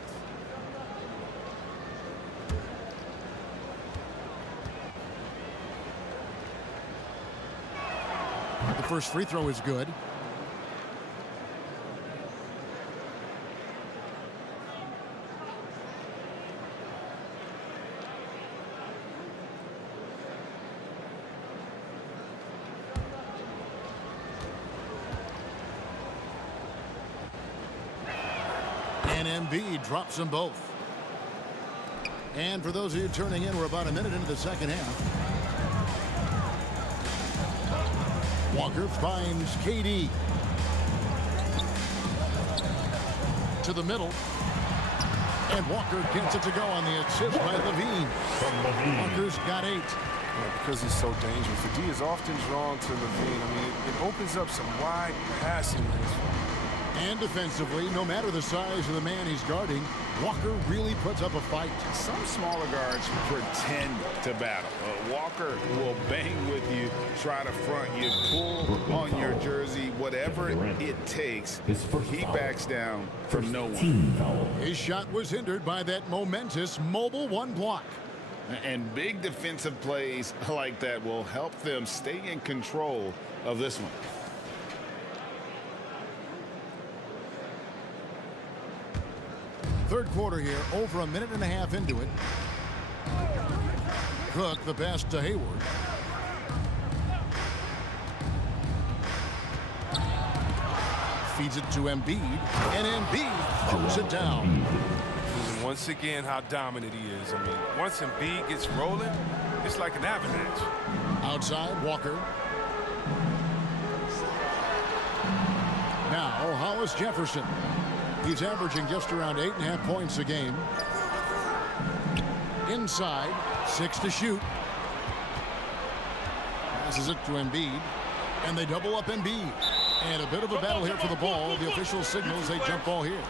The first free throw is good. And Embiid drops them both. And for those of you turning in, we're about a minute into the second half. Walker finds KD. To the middle. And Walker gets it to go on the assist by Levine. Walker's got 8. Yeah, because he's so dangerous. The D is often drawn to Levine. I mean, it opens up some wide passing lanes. And defensively, no matter the size of the man he's guarding, Walker really puts up a fight. Some smaller guards pretend to battle. Walker will bang with you, try to front you, pull on your jersey, whatever it takes. He backs down from no one. His shot was hindered by that momentous mobile 1 block. And big defensive plays like that will help them stay in control of this one. Third quarter here, over a minute and a half into it. Cook, the pass to Hayward. Feeds it to Embiid, and Embiid throws it down. And once again, how dominant he is. I mean, once Embiid gets rolling, it's like an avalanche. Outside, Walker. Now, Hollis Jefferson. He's averaging just around 8.5 points a game. Inside, 6 to shoot. Passes it to Embiid, and they double up Embiid. And a bit of a battle here for the ball. The official signals a jump ball here.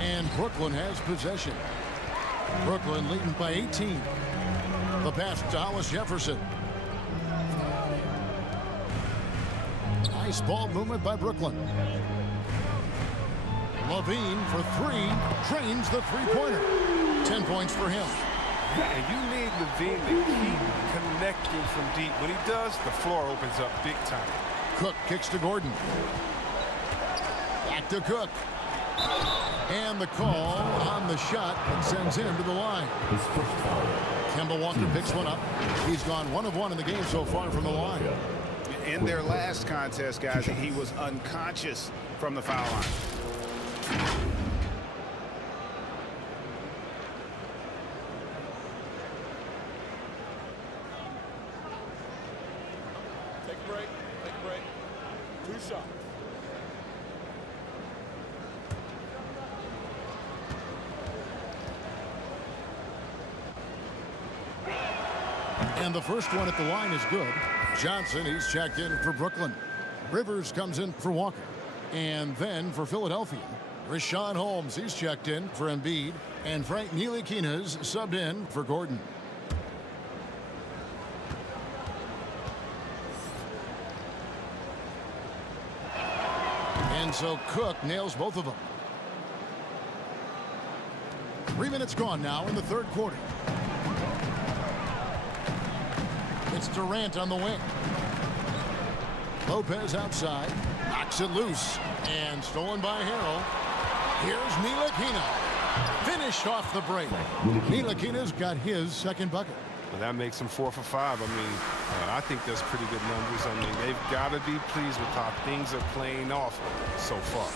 And Brooklyn has possession. Brooklyn leading by 18. The pass to Hollis Jefferson. Nice ball movement by Brooklyn. Levine for 3, drains the three-pointer. 10 points for him. And you need Levine to keep connecting from deep. When he does, the floor opens up big time. Cook kicks to Gordon. Back to Cook. And the call on the shot that sends him to the line. Kemba Walker picks one up. He's gone 1 of 1 in the game so far from the line. In their last contest, guys, he was unconscious from the foul line. Take a break. Take a break. 2 shots. And the first one at the line is good. Johnson, he's checked in for Brooklyn. Rivers comes in for Walker. And then for Philadelphia, Richaun Holmes, he's checked in for Embiid. And Frank Ntilikina's subbed in for Gordon. And so Cook nails both of them. 3 minutes gone now in the third quarter. It's Durant on the wing. Lopez outside. Knocks it loose. And stolen by Harrell. Here's Ntilikina. Finished off the break. Ntilikina's got his second bucket. Well, that makes him 4 for 5. I mean, I think that's pretty good numbers. I mean, they've got to be pleased with how things are playing off so far.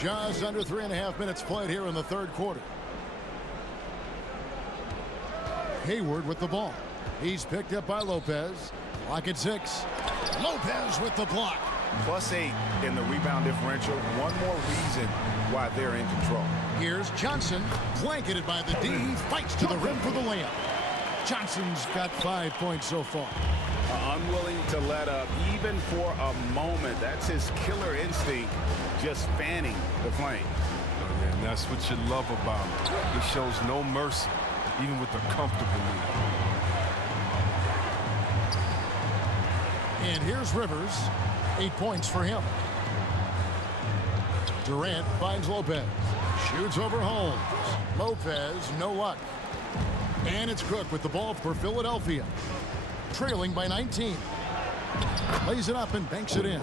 Just under 3.5 minutes played here in the third quarter. Hayward with the ball. He's picked up by Lopez. Clock at 6. Lopez with the block. +8 in the rebound differential. One more reason why they're in control. Here's Johnson, blanketed by the D. Fights to the rim for the layup. Johnson's got 5 points so far. Unwilling to let up even for a moment. That's his killer instinct, just fanning the flame. Oh, yeah, and that's what you love about him. He shows no mercy, even with a comfortable lead. And here's Rivers. 8 points for him. Durant finds Lopez. Shoots over Holmes. Lopez, no luck. And it's Cook with the ball for Philadelphia. Trailing by 19. Lays it up and banks it in.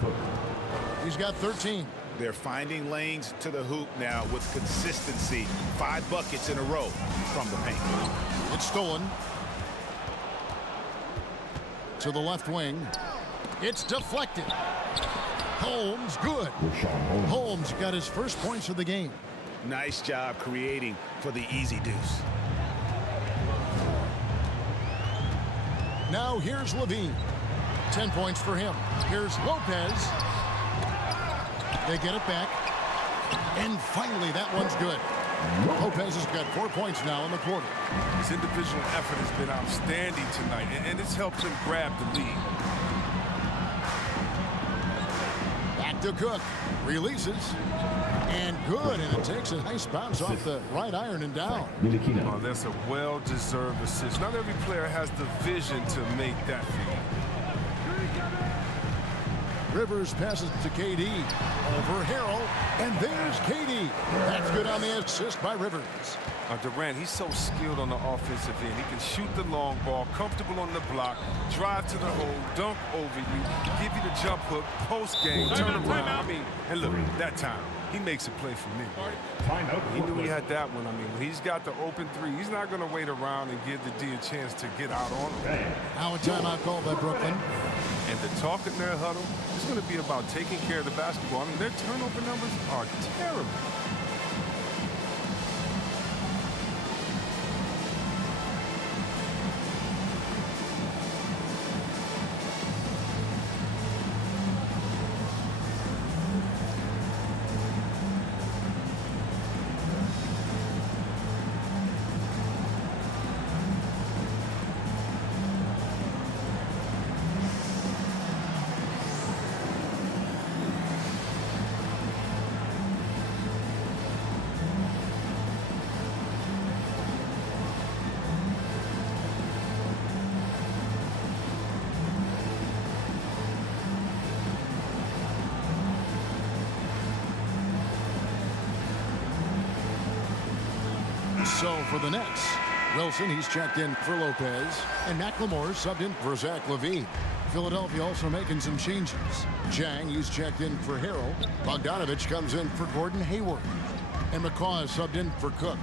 He's got 13. They're finding lanes to the hoop now with consistency. 5 buckets in a row from the paint. It's stolen. To the left wing. It's deflected. Holmes, good. Holmes got his first points of the game. Nice job creating for the easy deuce. Now here's Levine. 10 points for him. Here's Lopez. They get it back. And finally, that one's good. Lopez has got 4 points now in the quarter. His individual effort has been outstanding tonight, and it's helped him grab the lead. Back to Cook. Releases. And good, and it takes a nice bounce off the right iron and down. Oh, that's a well-deserved assist. Not every player has the vision to make that feed. Rivers passes to KD. Over Harrell, and there's KD. That's good on the assist by Rivers. Durant, he's so skilled on the offensive end. He can shoot the long ball, comfortable on the block, drive to the hole, dunk over you, give you the jump hook, post game, turn around. I mean, and look, that time, he makes a play for me. He knew he had that one. I mean, when he's got the open three, he's not going to wait around and give the D a chance to get out on him. Now a timeout called by Brooklyn. And the talk in their huddle is going to be about taking care of the basketball. I mean, their turnover numbers are terrible. So for the Nets, Wilson, he's checked in for Lopez, and McLemore subbed in for Zach LaVine. Philadelphia also making some changes. Chang, he's checked in for Harrell. Bogdanovich comes in for Gordon Hayward. And McCaw is subbed in for Cook.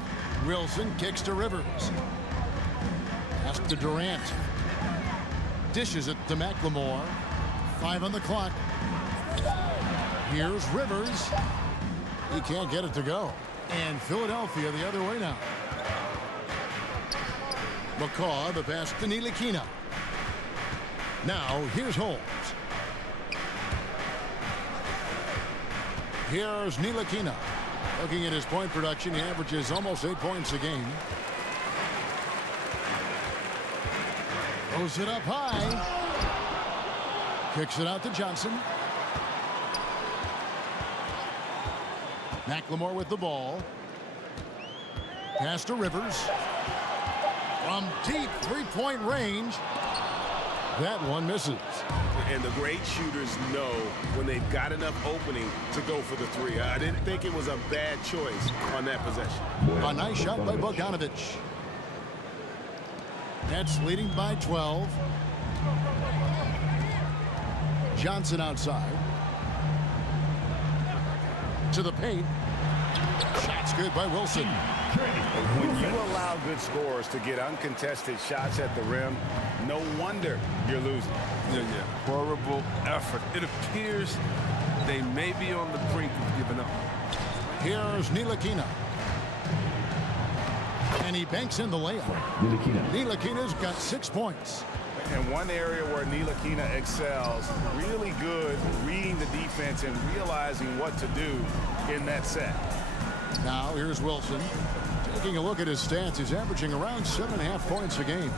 Wilson kicks to Rivers. Pass to Durant. Dishes it to McLemore. 5 on the clock. Here's Rivers. He can't get it to go. And Philadelphia the other way now. McCaw, the pass to Ntilikina. Now, here's Holmes. Here's Ntilikina. Looking at his point production, he averages almost 8 points a game. Throws it up high. Kicks it out to Johnson. McLemore with the ball. Pass to Rivers. From deep three-point range. That one misses. And the great shooters know when they've got enough opening to go for the three. I didn't think it was a bad choice on that possession. A nice shot by Bogdanovich. Nets leading by 12. Johnson outside. To the paint. Shots good by Wilson. When you allow good scorers to get uncontested shots at the rim, no wonder you're losing. Yeah. Horrible effort. It appears they may be on the brink of giving up. Here's Ntilikina. And he banks in the layup. Ntilikina's got 6 points. And one area where Ntilikina excels, really good reading the defense and realizing what to do in that set. Now here's Wilson. Taking a look at his stats, he's averaging around 7.5 points a game.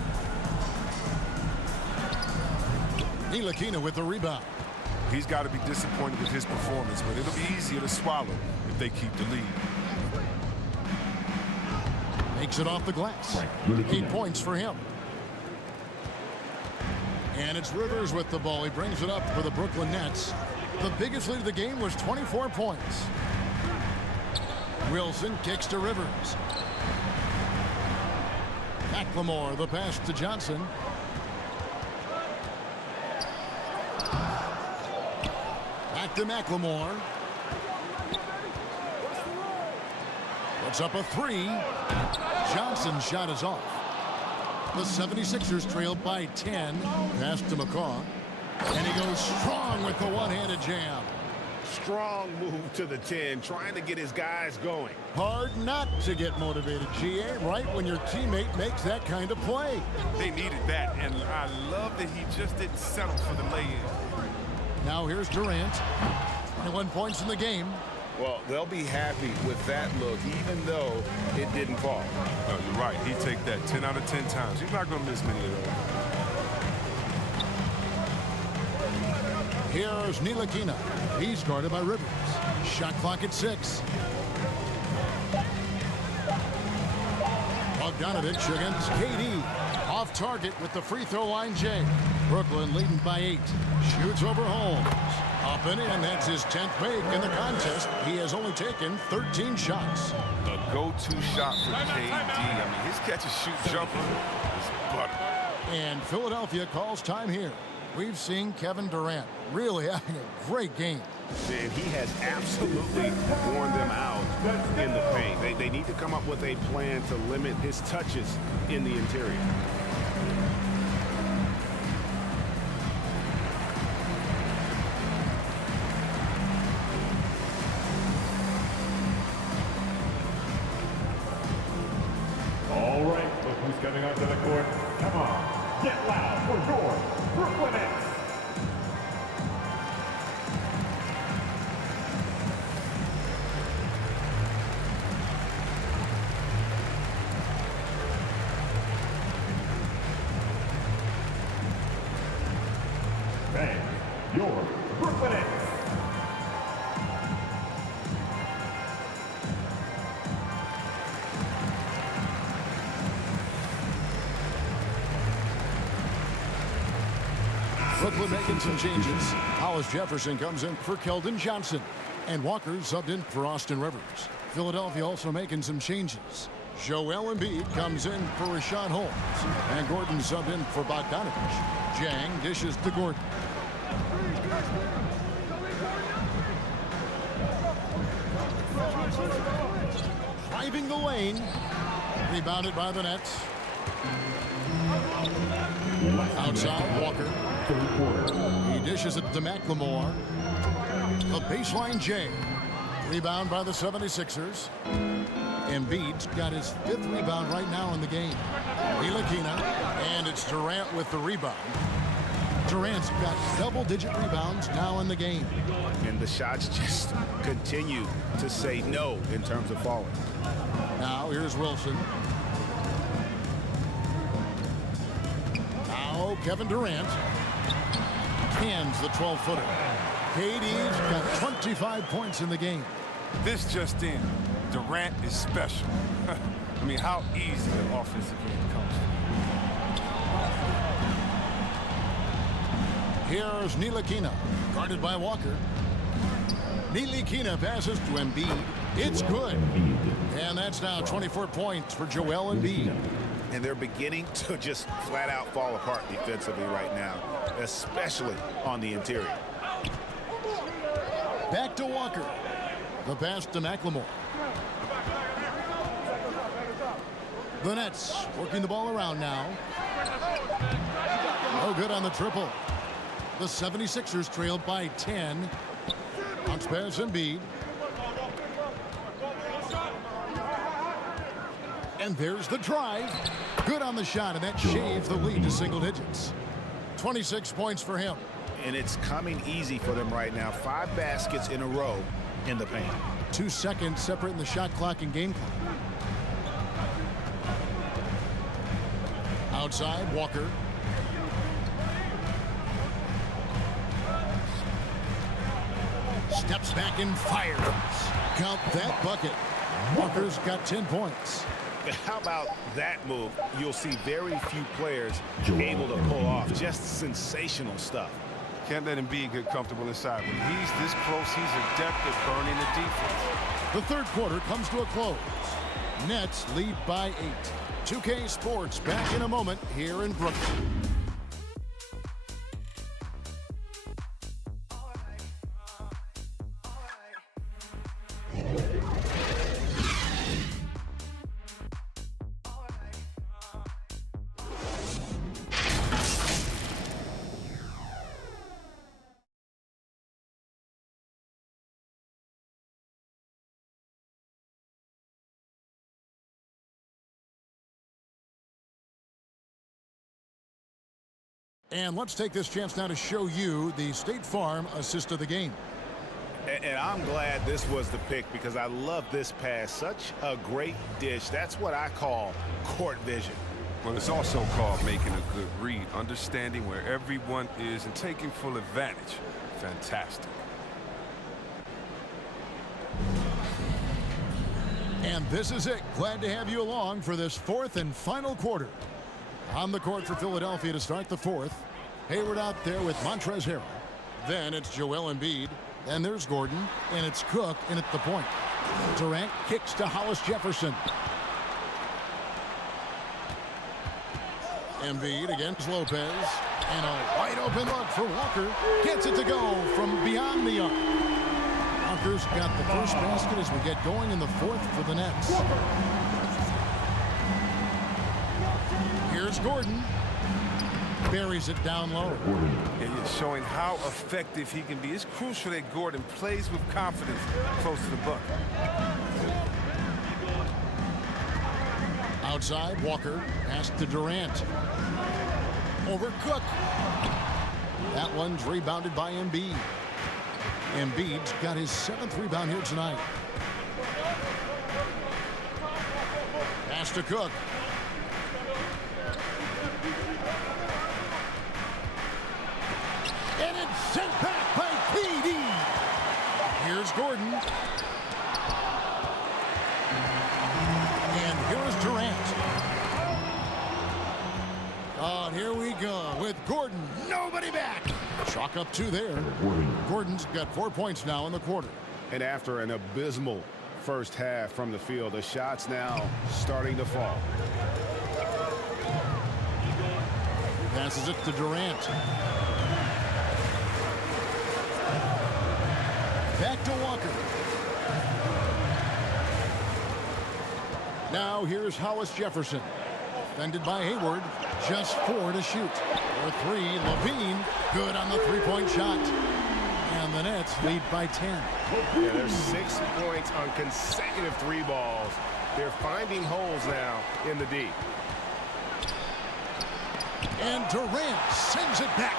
Ntilikina with the rebound. He's got to be disappointed with his performance, but it'll be easier to swallow if they keep the lead. Makes it off the glass. 8 points for him. And it's Rivers with the ball. He brings it up for the Brooklyn Nets. The biggest lead of the game was 24 points. Wilson kicks to Rivers. McLemore, the pass to Johnson. Back to McLemore. Puts up a three. Johnson's shot is off. The 76ers trailed by 10. Pass to McCaw. And he goes strong with the one-handed jam. Strong move to the 10, trying to get his guys going. Hard not to get motivated, GA, right when your teammate makes that kind of play. They needed that, and I love that he just didn't settle for the lay-in. Now here's Durant. 21 points in the game. Well, they'll be happy with that look, even though it didn't fall. No, you're right. He'd take that 10 out of 10 times. He's not going to miss many of those. Here's Ntilikina. He's guarded by Rivers. Shot clock at 6. Bogdanovich against KD. Off target with the free throw line, Jay. Brooklyn leading by 8. Shoots over Holmes. Up and in. That's his 10th make in the contest. He has only taken 13 shots. A go-to shot for KD. I mean, his catch-and-shoot jumper is butter. And Philadelphia calls time here. We've seen Kevin Durant really having a great game. And he has absolutely worn them out in the paint. They need to come up with a plan to limit his touches in the interior. All right, look who's coming onto the court. Come on, get loud for your Brooklyn Nets. Bang, your Brooklyn Nets. Brooklyn making some changes. Hollis Jefferson comes in for Keldon Johnson. And Walker subbed in for Austin Rivers. Philadelphia also making some changes. Joel Embiid comes in for Rashawn Holmes. And Gordon subbed in for Bogdanovich. Jang dishes to Gordon. Driving the lane. Rebounded by the Nets. Outside, Walker. He dishes it to McLemore. The baseline Jay. Rebound by the 76ers. Embiid's got his 5th rebound right now in the game. Ntilikina, and it's Durant with the rebound. Durant's got double-digit rebounds now in the game. And the shots just continue to say no in terms of falling. Now here's Wilson. Now Kevin Durant. Hands the 12-footer. KD's got 25 points in the game. This just in. Durant is special. I mean, how easy an offensive game comes. Here's Ntilikina, guarded by Walker. Ntilikina passes to Embiid. It's good. And that's now 24 points for Joel Embiid. And they're beginning to just flat out fall apart defensively right now, especially on the interior. Back to Walker. The pass to McLemore. The Nets working the ball around now. No good on the triple. The 76ers trailed by 10. Bounce pass Embiid. And there's the drive. Good on the shot, and that shaves the lead to single digits. 26 points for him. And it's coming easy for them right now. 5 baskets in a row in the paint. 2 seconds separating the shot clock and game clock. Outside, Walker. steps back and fires. Count that bucket. Walker's got 10 points. How about that move? You'll see very few players able to pull off just sensational stuff. Can't let him get comfortable inside. When he's this close, he's adept at burning the defense. The third quarter comes to a close. Nets lead by 8. 2K Sports back in a moment here in Brooklyn. And let's take this chance now to show you the State Farm assist of the game. And I'm glad this was the pick because I love this pass. Such a great dish. That's what I call court vision. Well, it's also called making a good read, understanding where everyone is and taking full advantage. Fantastic. And this is it. Glad to have you along for this fourth and final quarter. On the court for Philadelphia to start the fourth. Hayward out there with Montrezl Harrell. Then it's Joel Embiid. Then there's Gordon. And it's Cook in at the point. Durant kicks to Hollis Jefferson. Embiid against Lopez. And a wide open look for Walker. Gets it to go from beyond the arc. Walker's got the first basket as we get going in the fourth for the Nets. Here's Gordon. Buries it down low. Yeah, showing how effective he can be. It's crucial that Gordon plays with confidence close to the bucket. Outside, Walker. Pass to Durant. Over Cook. That one's rebounded by Embiid. Embiid's got his 7th rebound here tonight. Pass to Cook. And it's sent back by KD. Here's Gordon. And here is Durant. Oh, and here we go with Gordon. Nobody back. Chalk up 2 there. Gordon's got 4 points now in the quarter. And after an abysmal first half from the field, the shots now starting to fall. Passes it to Durant. Back to Walker. Now here's Hollis Jefferson. Defended by Hayward. Just 4 to shoot. For 3, Levine. Good on the 3-point shot. And the Nets lead by 10. Yeah, there's 6 points on consecutive 3 balls. They're finding holes now in the D. And Durant sends it back.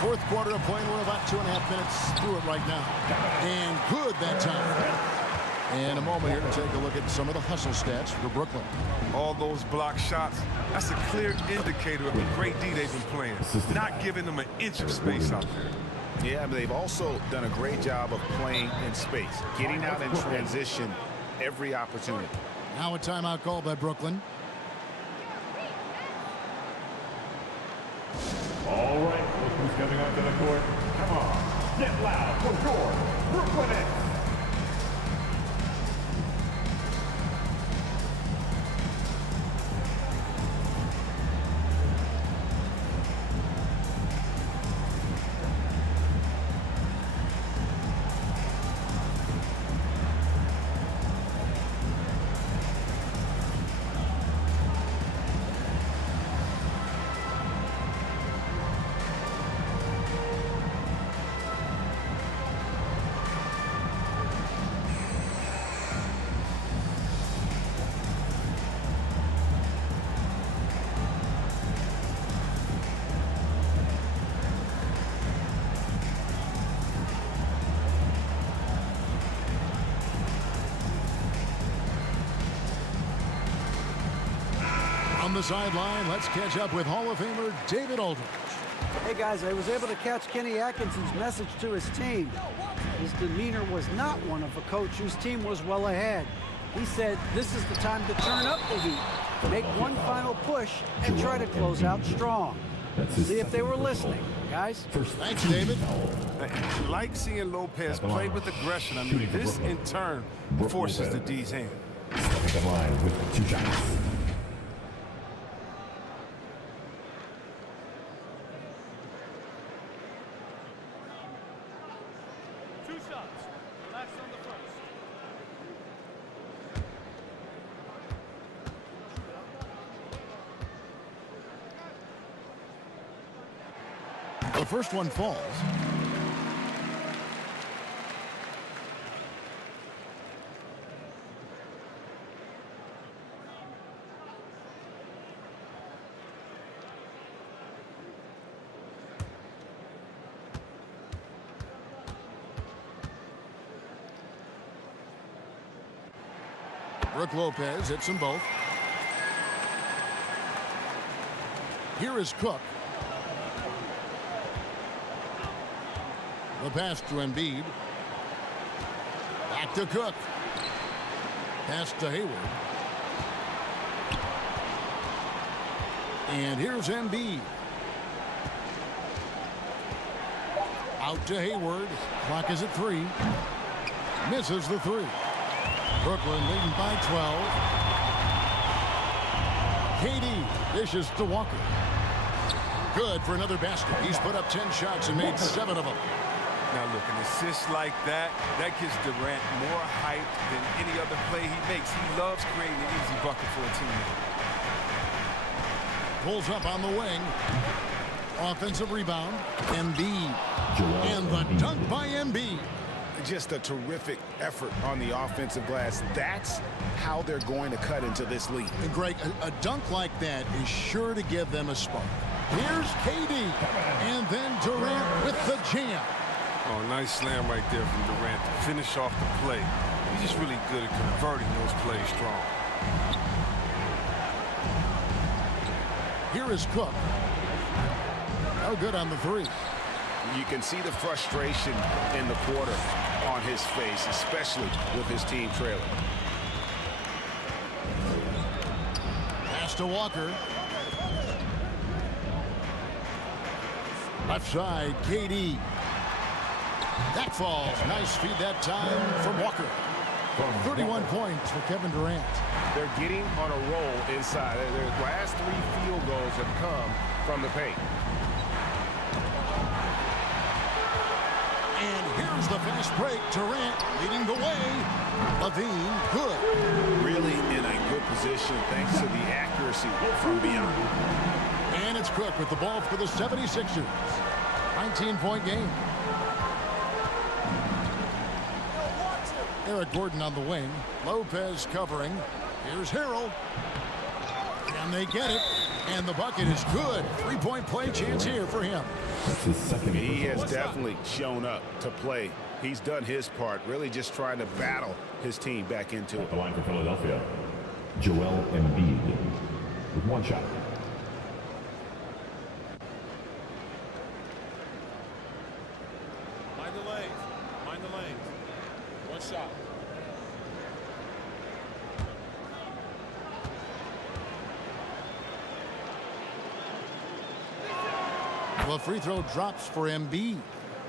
Fourth quarter of play. We're about 2.5 minutes through it right now. And good that time. In a moment here to take a look at some of the hustle stats for Brooklyn. All those block shots, that's a clear indicator of the great D they've been playing. Not giving them an inch of space out there. Yeah, but they've also done a great job of playing in space, getting out in transition every opportunity. Now a timeout call by Brooklyn. All right, look who's coming onto the court. Come on, get loud for your Brooklyn Nets. On the sideline, let's catch up with Hall of Famer David Aldridge. Hey guys, I was able to catch Kenny Atkinson's message to his team. His demeanor was not one of a coach whose team was well ahead. He said this is the time to turn up the heat, make one final push, and try to close out strong. See if they were listening, guys. Thanks, David. I like seeing Lopez play with aggression. I mean, this in turn forces the D's hand. Second line with 2 shots. The first one falls. Brooke Lopez hits them both. Here is Cook. The pass to Embiid. Back to Cook. Pass to Hayward. And here's Embiid. Out to Hayward. Clock is at 3. Misses the 3. Brooklyn leading by 12. KD dishes to Walker. Good for another basket. He's put up 10 shots and made 7 of them. Now look, an assist like that gives Durant more hype than any other play he makes. He loves creating an easy bucket for a teammate. Pulls up on the wing. Offensive rebound. Embiid. And the dunk by Embiid. Just a terrific effort on the offensive glass. That's how they're going to cut into this lead. And Greg, a dunk like that is sure to give them a spark. Here's KD. And then Durant with the jam. Oh, nice slam right there from Durant to finish off the play. He's just really good at converting those plays strong. Here is Cook. No good on the 3. You can see the frustration in the quarter on his face, especially with his team trailing. Pass to Walker. Left side, KD. That falls. Nice feed that time from Walker. 31 points for Kevin Durant. They're getting on a roll inside. Their last 3 field goals have come from the paint. And here's the fast break. Durant leading the way. Levine, good. Really in a good position thanks to the accuracy from beyond. And it's Cook with the ball for the 76ers. 19-point game. Eric Gordon on the wing. Lopez covering. Here's Harrell. And they get it. And the bucket is good. 3-point play chance here for him. He has definitely shown up to play. He's done his part, really just trying to battle his team back into it. The line for Philadelphia, Joel Embiid with 1 shot. Mind the lanes. Mind the lanes. 1 shot. The free throw drops for Embiid.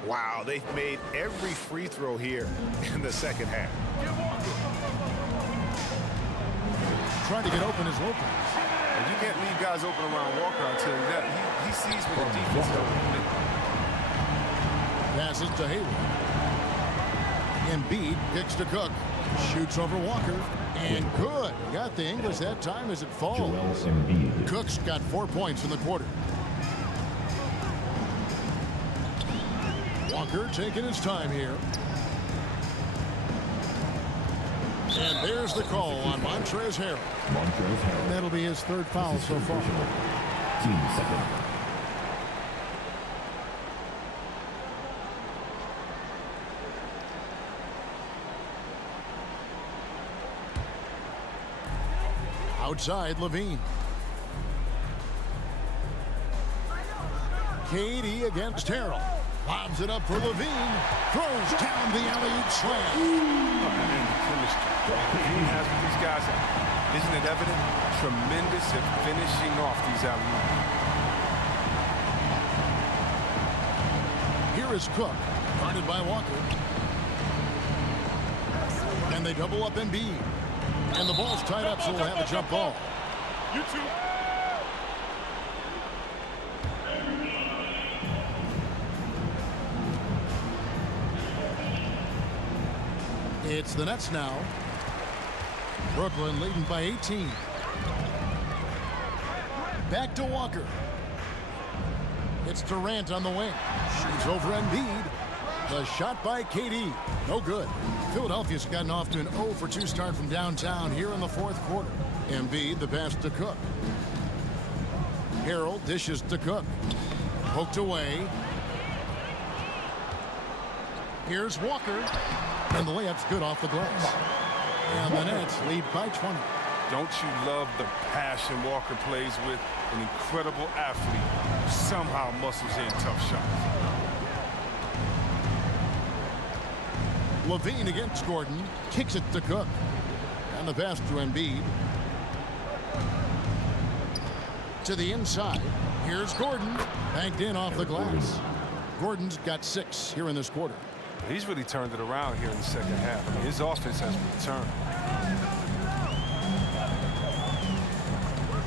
Wow, they've made every free throw here in the second half. Trying to get open is Lopez. And you can't leave guys open around Walker, I'll tell you that. He sees when the defense is open. Passes to Hayward. Embiid kicks to Cook. Shoots over Walker. And good. Got the English that time as it falls. Cook's got 4 points in the quarter. Walker taking his time here. And there's the call on Montrezl Harrell. That'll be his 3rd foul so far. Team second. Outside, Levine. KD against Harrell. Lobs it up for Levine. Throws down the alley-oop slam. And the chemistry he has with these guys, isn't it evident? Tremendous at finishing off these alley-oops. Here is Cook, guarded by Walker. And they double up Embiid. And the ball's tied up, so we'll have a jump ball. You two. It's the Nets now. Brooklyn leading by 18. Back to Walker. It's Durant on the wing. Shoots over Embiid. The shot by KD. No good. Philadelphia's gotten off to an 0-for-2 start from downtown here in the fourth quarter. Embiid, the pass to Cook. Harrell dishes to Cook. Poked away. Here's Walker. And the layup's good off the glass. And the Nets lead by 20. Don't you love the passion Walker plays with? An incredible athlete who somehow muscles in tough shots. Levine against Gordon. Kicks it to Cook. And the pass to Embiid. To the inside. Here's Gordon. Banked in off the glass. Gordon's got 6 here in this quarter. He's really turned it around here in the second half. I mean, his offense has returned.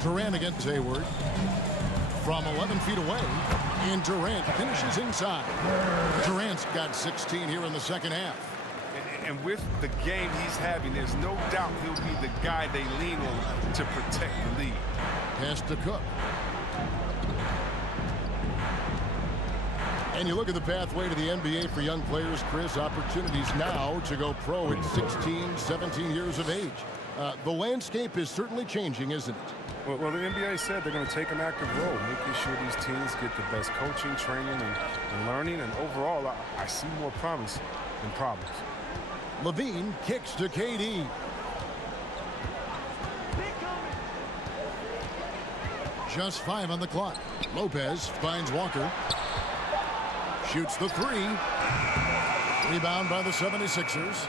Durant against Hayward. From 11 feet away. And Durant finishes inside. Durant's got 16 here in the second half. And with the game he's having, there's no doubt he'll be the guy they lean on to protect the lead. Pass to Cook. And you look at the pathway to the NBA for young players, Chris, opportunities now to go pro at 16, 17 years of age. The landscape is certainly changing, isn't it? Well, the NBA said they're going to take an active role, making sure these teams get the best coaching, training, and learning. And overall, I see more promise than problems. Levine kicks to KD. Just 5 on the clock. Lopez finds Walker. Shoots the 3. Rebound by the 76ers.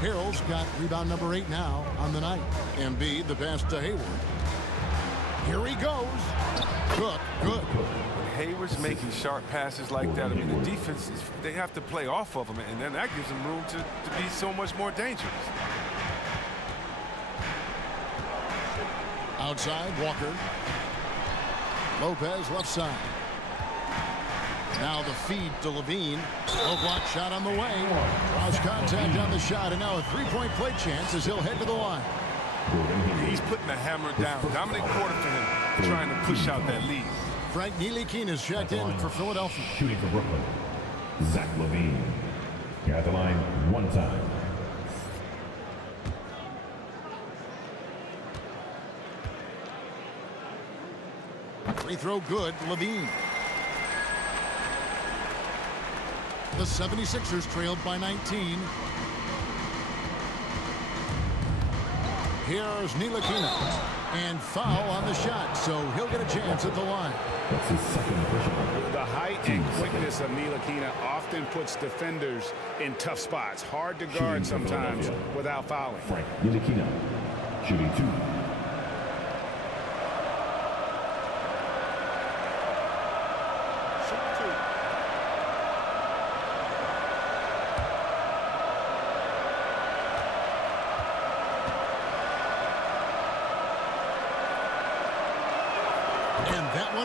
Harrell's got rebound number 8 now on the night. Embiid, the pass to Hayward. Here he goes. Cook, good. When Hayward's making sharp passes like that, I mean, the defense, they have to play off of him, and then that gives them room to be so much more dangerous. Outside, Walker. Lopez, left side. Now the feed to Levine. Low block shot on the way. Cross contact on the shot, and now a three-point play chance as he'll head to the line. He's putting the hammer down. Dominant quarter for him, trying to push out that lead. Frank Ntilikina is checked in for Philadelphia. Shooting for Brooklyn, Zach LaVine. You're at the line 1 time. Free throw good, Levine. The 76ers trailed by 19. Here's Ntilikina. And foul on the shot, so he'll get a chance at the line. That's his second official. The height and quickness of Ntilikina often puts defenders in tough spots. Hard to guard sometimes without fouling. Frank Ntilikina, shooting 2.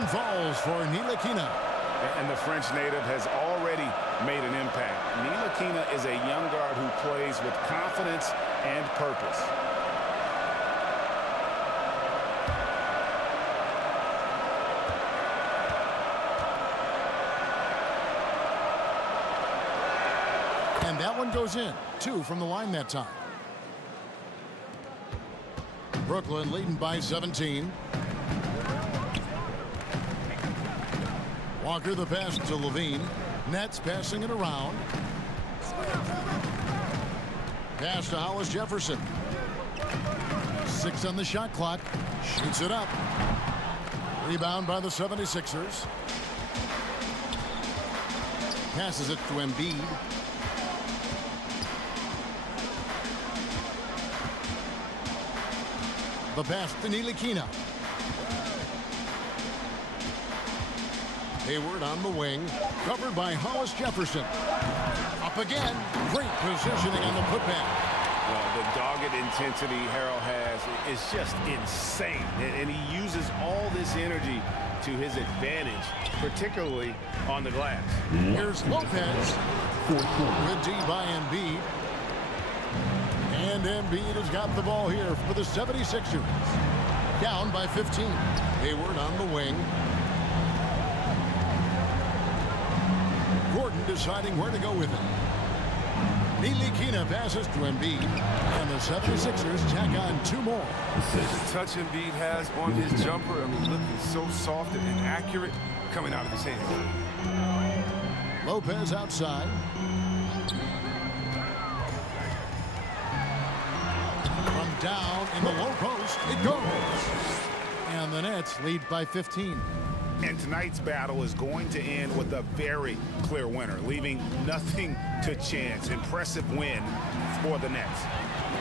Falls for Ntilikina. And the French native has already made an impact. Ntilikina is a young guard who plays with confidence and purpose. And that one goes in. 2 from the line that time. Brooklyn leading by 17. Walker the pass to Levine. Nets passing it around. Pass to Hollis Jefferson. 6 on the shot clock. Shoots it up. Rebound by the 76ers. passes it to Embiid. The pass to Ntilikina. Hayward on the wing, covered by Hollis Jefferson. Up again, great positioning on the putback. Well, the dogged intensity Harrell has is just insane, and he uses all this energy to his advantage, particularly on the glass. Here's Lopez. Good D by Embiid. And Embiid has got the ball here for the 76ers. Down by 15. Hayward on the wing. Gordon deciding where to go with it. Ntilikina passes to Embiid. And the 76ers tack on 2 more. The touch Embiid has on his jumper, I mean, looking so soft and accurate coming out of his hands. Lopez outside. From down in the low post, it goes. And the Nets lead by 15. And tonight's battle is going to end with a very clear winner, leaving nothing to chance. Impressive win for the Nets.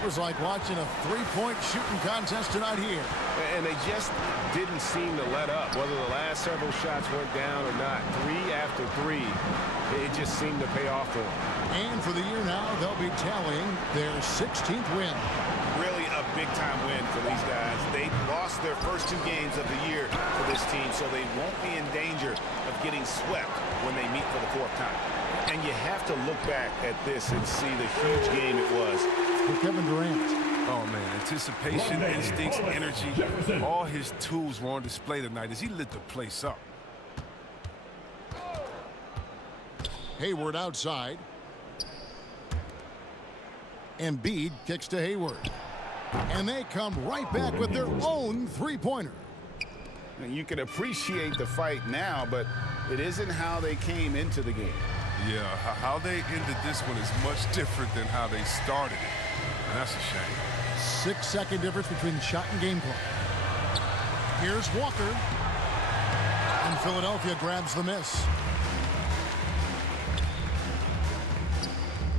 It was like watching a 3-point shooting contest tonight here. And they just didn't seem to let up, whether the last several shots went down or not. 3 after 3, it just seemed to pay off for them. And for the year now, they'll be tallying their 16th win. Really a big-time win for these guys. They lost their first 2 games of the year for this team, so they won't be in danger of getting swept when they meet for the 4th time. And you have to look back at this and see the huge game it was for Kevin Durant. Oh, man, anticipation, instincts, energy, all his tools were on display tonight as he lit the place up. Hayward outside. Embiid kicks to Hayward. And they come right back with their own 3-pointer. And you can appreciate the fight now, but it isn't how they came into the game. Yeah, how they ended this one is much different than how they started it. And that's a shame. 6-second difference between the shot and game clock. Here's Walker. And Philadelphia grabs the miss.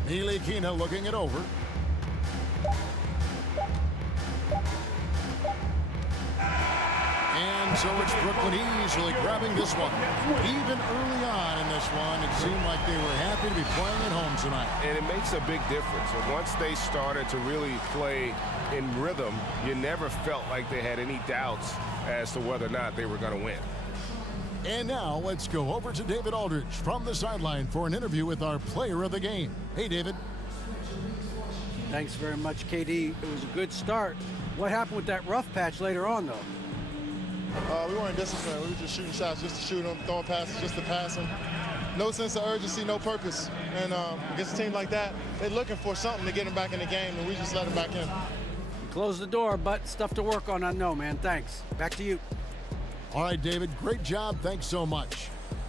Ntilikina looking it over. And so it's Brooklyn easily grabbing this one. Even early on in this one, it seemed like they were happy to be playing at home tonight. And it makes a big difference. And once they started to really play in rhythm, you never felt like they had any doubts as to whether or not they were going to win. And now let's go over to David Aldridge from the sideline for an interview with our player of the game. Hey, David. Thanks very much, KD. It was a good start. What happened with that rough patch later on, though? We weren't disciplined. We were just shooting shots just to shoot them, throwing passes just to pass them. No sense of urgency, no purpose. And against a team like that, they're looking for something to get them back in the game, and we just let them back in. Close the door, but stuff to work on, I know, man. Thanks. Back to you. All right, David, great job. Thanks so much.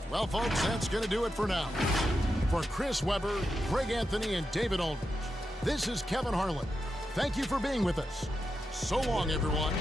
Well, folks, that's going to do it for now. For Chris Webber, Greg Anthony, and David Aldridge, this is Kevin Harlan. Thank you for being with us. So long, everyone.